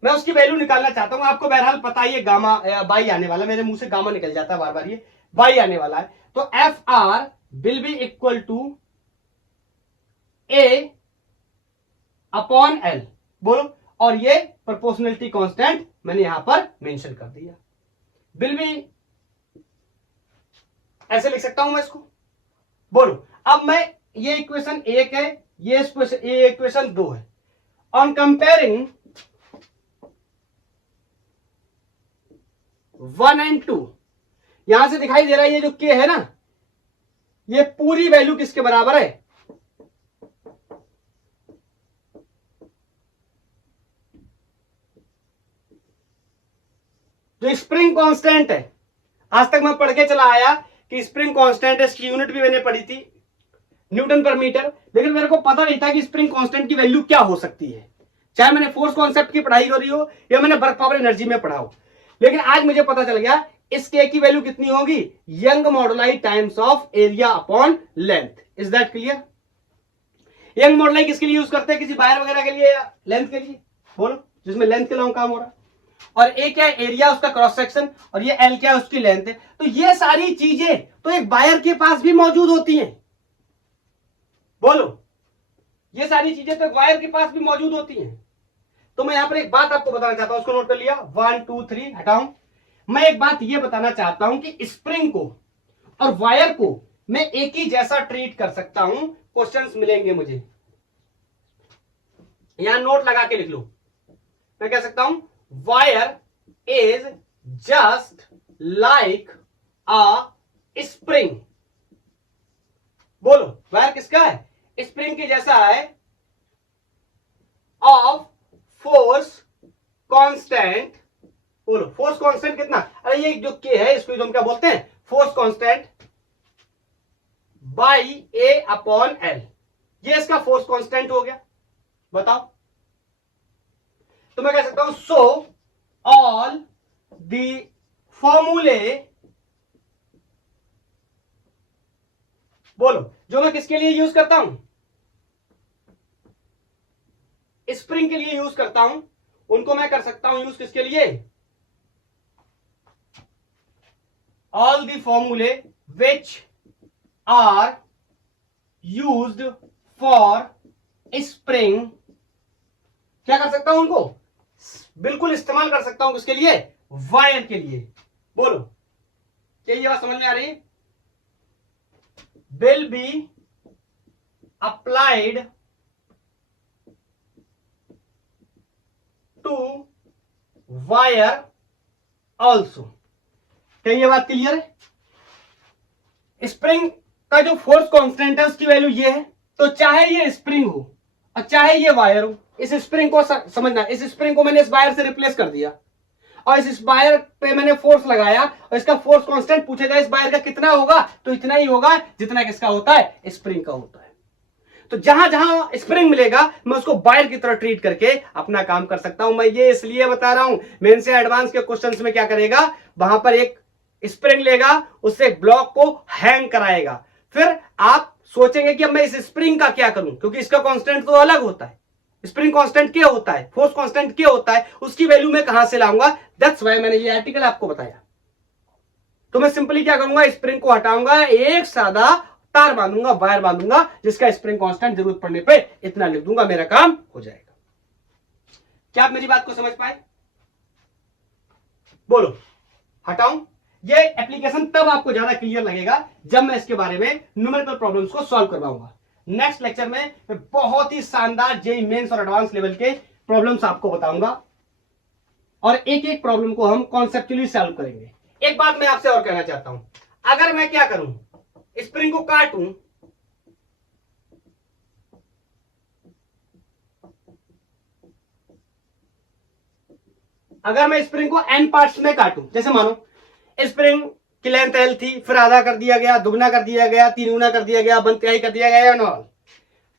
मैं उसकी वैल्यू निकालना चाहता हूं। आपको बहरहाल पता ही है गामा बाई आने वाला, मेरे मुंह से गामा निकल जाता है बार बार, ये बाई आने वाला है। तो F R will be equal to A upon L. बोलो। और ये प्रोपोर्शनलिटी कांस्टेंट मैंने यहां पर मेंशन कर दिया। विल बी, ऐसे लिख सकता हूं मैं इसको। बोलो। अब मैं, ये इक्वेशन 1 है, ये इक्वेशन 2 है। ऑन कंपेयरिंग 1 and 2, यहां से दिखाई दे रहा है ये जो के है ना, ये पूरी वैल्यू किसके बराबर है? जो स्प्रिंग कांस्टेंट है। आज तक मैं पढ़ के चला आया कि स्प्रिंग कांस्टेंट है, इसकी यूनिट भी मैंने पढ़ी थी न्यूटन पर मीटर। लेकिन मेरे को पता नहीं था कि स्प्रिंग कांस्टेंट की वैल्यू क्या हो सकती है, चाहे मैंने फोर्स कॉन्सेप्ट की पढ़ाई करी हो या मैंने वर्क पावर एनर्जी में पढ़ा हो। लेकिन आज मुझे पता चल गया इस के की वैल्यू कितनी होगी? Young moduli times of area upon length. Is that clear? Young moduli किसके लिए यूज करते हैं? किसी वायर वगैरह के लिए या लेंथ के लिए? बोलो। जिसमें लेंथ के लॉन्ग काम हो रहा है। और ए क्या है? एरिया, उसका क्रॉस सेक्शन। और ये एल क्या है? उसकी लेंथ है। तो ये सारी चीजें तो एक वायर के पास भी मौजूद होती हैं। बोलो। ये सारी चीजें तो एक वायर के पास भी मौजूद होती हैं। तो मैं यहां पर एक बात आपको बताना चाहता हूं, उसको नोट कर लिया। 1 2 3 हटाऊं। मैं एक बात यह बताना चाहता हूं कि स्प्रिंग को और वायर को मैं एक ही जैसा ट्रीट कर सकता हूं। क्वेश्चंस मिलेंगे मुझे, यहां नोट लगा के लिख लो। मैं कह सकता हूं wire is just like a spring. बोलो। वायर किसका है? स्प्रिंग के जैसा है। Of force constant. बोलो। फोर्स कांस्टेंट कितना? अरे ये जो के है इसको हम क्या बोलते हैं? Force constant by A upon L. ये इसका फोर्स कांस्टेंट हो गया। बताओ। तो मैं कह सकता हूं सो ऑल द फॉर्मूले, बोलो, जो मैं किसके लिए यूज करता हूं? स्प्रिंग के लिए यूज करता हूं, उनको मैं कर सकता हूं यूज किसके लिए? All the formulae which are used for spring. क्या कर सकता हूं? उनको बिल्कुल इस्तेमाल कर सकता हूं। किसके लिए? वायर के लिए। बोलो। क्या ये बात समझ में आ रही है? Will be applied to wire also. क्या ये बात क्लियर है? स्प्रिंग का जो फोर्स कांस्टेंट है उसकी वैल्यू ये है। तो चाहे ये स्प्रिंग हो और चाहे ये वायर हो, इस स्प्रिंग को समझना, इस स्प्रिंग को मैंने इस वायर से रिप्लेस कर दिया और इस वायर पे मैंने फोर्स लगाया और इसका फोर्स कांस्टेंट पूछेगा इस वायर का कितना होगा, तो इतना ही होगा जितना किसका होता है? स्प्रिंग का होता है। तो जहां जहां स्प्रिंग मिलेगा मैं उसको वायर की तरह ट्रीट करके अपना काम कर सकता हूं। मैं ये इसलिए बता रहा हूं, मेन से एडवांस के क्वेश्चंस में क्या करेगा, वहां पर एक स्प्रिंग लेगा, उससे एक ब्लॉक को हैंग कराएगा, फिर आप सोचेंगे कि अब मैं इस स्प्रिंग का क्या करूं, क्योंकि इसका कांस्टेंट तो अलग होता है। स्प्रिंग कांस्टेंट क्या होता है, फोर्स कांस्टेंट क्या होता है, उसकी वैल्यू मैं कहां से लाऊंगा, दैट्स व्हाई मैंने ये आर्टिकल आपको बताया। तो मैं सिंपली क्या करूंगा, स्प्रिंग को हटाऊंगा, एक सादा तार बांधूंगा, वायर बांधूंगा, जिसका स्प्रिंग कांस्टेंट जरूरत पड़ने पे इतना लिख दूंगा, मेरा काम हो जाएगा। क्या आप मेरी बात को समझ पाए? बोलो, हटाऊं? ये एप्लीकेशन तब आपको ज्यादा क्लियर लगेगा जब मैं इसके बारे में न्यूमेरिकल प्रॉब्लम्स को सॉल्व करवाऊंगा। नेक्स्ट लेक्चर में मैं बहुत ही शानदार जेईई मेंस और एडवांस लेवल के प्रॉब्लम्स आपको बताऊंगा और एक एक प्रॉब्लम को हम कॉन्सेप्चुअली सॉल्व करेंगे। एक बात मैं आपसे और कहना चाहता हूं, अगर मैं क्या करूं, स्प्रिंग को काटूं, अगर मैं स्प्रिंग को एन पार्ट्स में काटूं, जैसे मानो स्प्रिंग की लेंथ एल थी, फिर आधा कर दिया गया, दुगना कर दिया गया, तीन गुना कर दिया गया, 1/3 कर दिया गया एंड ऑल,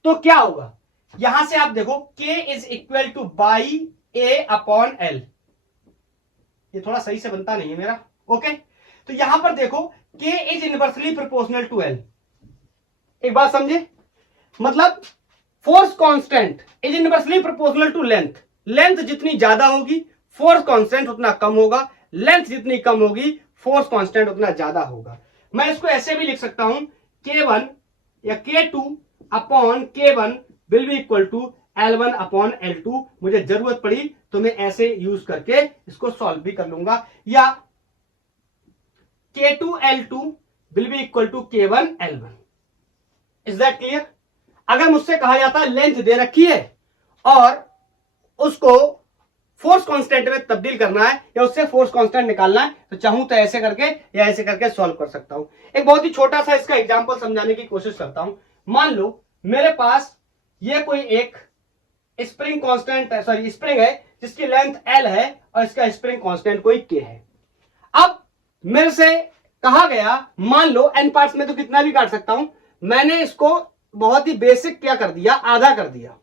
तो क्या होगा, यहां से आप देखो K is equal two by A upon L. ये थोड़ा सही से बनता नहीं है मेरा, ओके। तो यहां पर देखो K is inversely proportional to L. एक बात समझे, मतलब force constant is inversely proportional to length. Length जितनी ज्यादा होगी फोर्स कांस्टेंट उतना कम होगा, लेंथ जितनी कम होगी फोर्स कांस्टेंट उतना ज्यादा होगा। मैं इसको ऐसे भी लिख सकता हूं, K1 या K2 upon K1 will be equal to L1 upon L2। मुझे जरूरत पड़ी तो मैं ऐसे यूज करके इसको सॉल्व भी कर लूंगा, या K2 L2 will be equal to K1 L1। Is that clear? अगर मुझसे कहा जाता है लेंथ दे रखी है और उसको फोर्स कांस्टेंट में तब्दील करना है या उससे फोर्स कांस्टेंट निकालना है, तो चाहूं तो ऐसे करके या ऐसे करके सॉल्व कर सकता हूं। एक बहुत ही छोटा सा इसका एग्जांपल समझाने की कोशिश करता हूं। मान लो मेरे पास ये कोई एक स्प्रिंग कांस्टेंट है, सॉरी स्प्रिंग है जिसकी लेंथ L है और इसका स्प्रिंग कांस्टेंट कोई K है। अब मेरे से कहा गया, मान लो n पार्ट्स में तो कितना भी काट सकता हूं, मैंने इसको बहुत ही बेसिक क्या कर दिया, आधा कर दिया,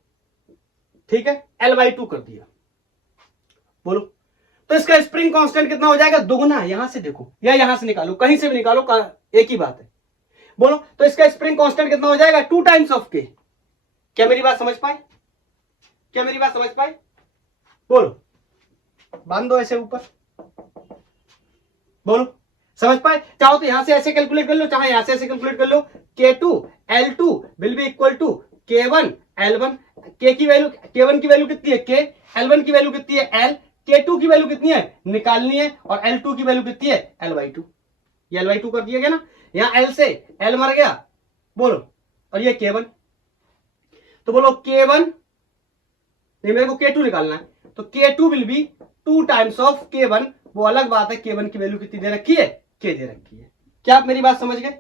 ठीक है, L/2 कर दिया। बोलो, तो इसका स्प्रिंग कांस्टेंट कितना हो जाएगा, दुगना। यहां से देखो या यहां से निकालो, कहीं से भी निकालो, एक ही बात है। बोलो, तो इसका स्प्रिंग कांस्टेंट कितना हो जाएगा, 2 टाइम्स ऑफ K। क्या मेरी बात समझ पाए? क्या मेरी बात समझ पाए? बोलो, बांध दो ऐसे ऊपर, बोलो समझ पाए? चाहो तो यहां से ऐसे कैलकुलेट कर लो, चाहे यहां से ऐसे कैलकुलेट कर लो। K2 L2 will be equal to K1 L1। K की वैल्यू, K1 की वैल्यू कितनी है K, L1 की वैल्यू कितनी है L, K2 की वैल्यू कितनी है निकालनी है, और L2 की वैल्यू कितनी है L/2। ये L/2 कर दिया गया ना, यहां L से L मर गया, बोलो, और ये K1। तो बोलो K1, नहीं मेरे को K2 निकालना है, तो K2 will be 2 times of K1। वो अलग बात है, K1 की वैल्यू कितनी दे रखी है, K दे रखी है। क्या आप मेरी बात समझ गए?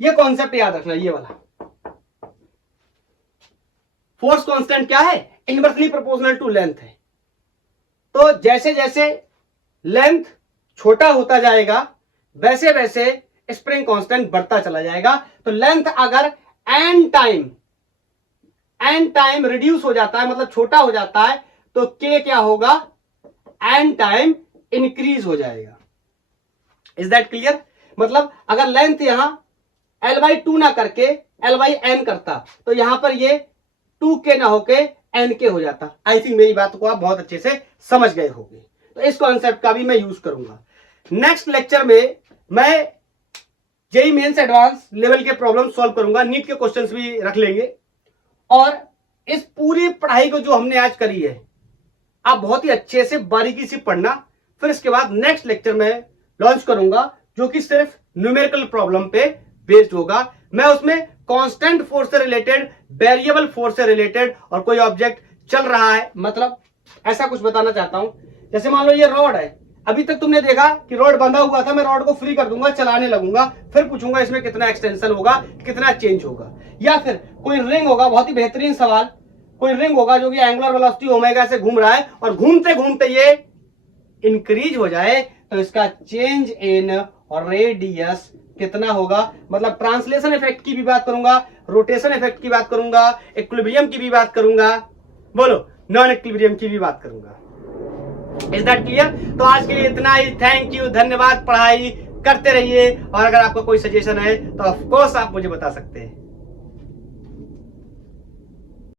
ये कॉन्सेप्ट याद रखना, ये वाला फोर्स कांस्टेंट क्या है, इनवर्सली प्रोपोर्शनल टू लेंथ है। तो जैसे जैसे लेंथ छोटा होता जाएगा वैसे वैसे स्प्रिंग कांस्टेंट बढ़ता चला जाएगा। तो लेंथ अगर एन टाइम रिड्यूस हो जाता है, मतलब छोटा हो जाता है, तो K क्या होगा, एन टाइम इंक्रीज हो जाएगा। Is that clear? मतलब अगर लेंथ यहां L/2 ना करके L/n करता, तो यहां पर ये 2K ना होके NK हो जाता। आई थिंक मेरी बात को आप बहुत अच्छे से समझ गए होंगे। तो इस कॉन्सेप्ट का भी मैं यूज करूंगा। नेक्स्ट लेक्चर में मैं जेईई मेंस एडवांस लेवल के प्रॉब्लम सॉल्व करूंगा, नीट के क्वेश्चंस भी रख लेंगे। और इस पूरी पढ़ाई को जो हमने आज करी है, आप बहुत ही अच्छे से बारीकी से पढ़ना। फिर इसके बाद नेक्स्ट लेक्चर में लॉन्च करूंगा जो कि सिर्फ न्यूमेरिकल प्रॉब्लम पे बेस्ड होगा। मैं उसमें कांस्टेंट फोर्स से रिलेटेड, वेरिएबल फोर्स से रिलेटेड, और कोई ऑब्जेक्ट चल रहा है, मतलब ऐसा कुछ बताना चाहता हूं। जैसे मान लो ये रॉड है, अभी तक तुमने देखा कि रॉड बंधा हुआ था, मैं रॉड को फ्री कर दूंगा, चलाने लगूंगा, फिर पूछूंगा इसमें कितना एक्सटेंशन होगा, कितना चेंज होगा। या फिर कोई रिंग होगा, बहुत ही बेहतरीन सवाल, कोई रिंग होगा जो कि एंगुलर वेलोसिटी ओमेगा से घूम रहा है और घूमते घूमते ये इंक्रीज हो जाए, तो इसका चेंज इन और रेडियस कितना होगा, मतलब ट्रांसलेशन इफेक्ट की भी बात करूंगा, रोटेशन इफेक्ट की बात करूंगा, इक्विलिब्रियम की भी बात करूंगा, बोलो नॉन इक्विलिब्रियम की भी बात करूंगा। Is that clear? तो आज के लिए इतना ही। थैंक यू, धन्यवाद। पढ़ाई करते रहिए और अगर आपका कोई सजेशन है तो ऑफ कोर्स आप मुझे बता सकते हैं।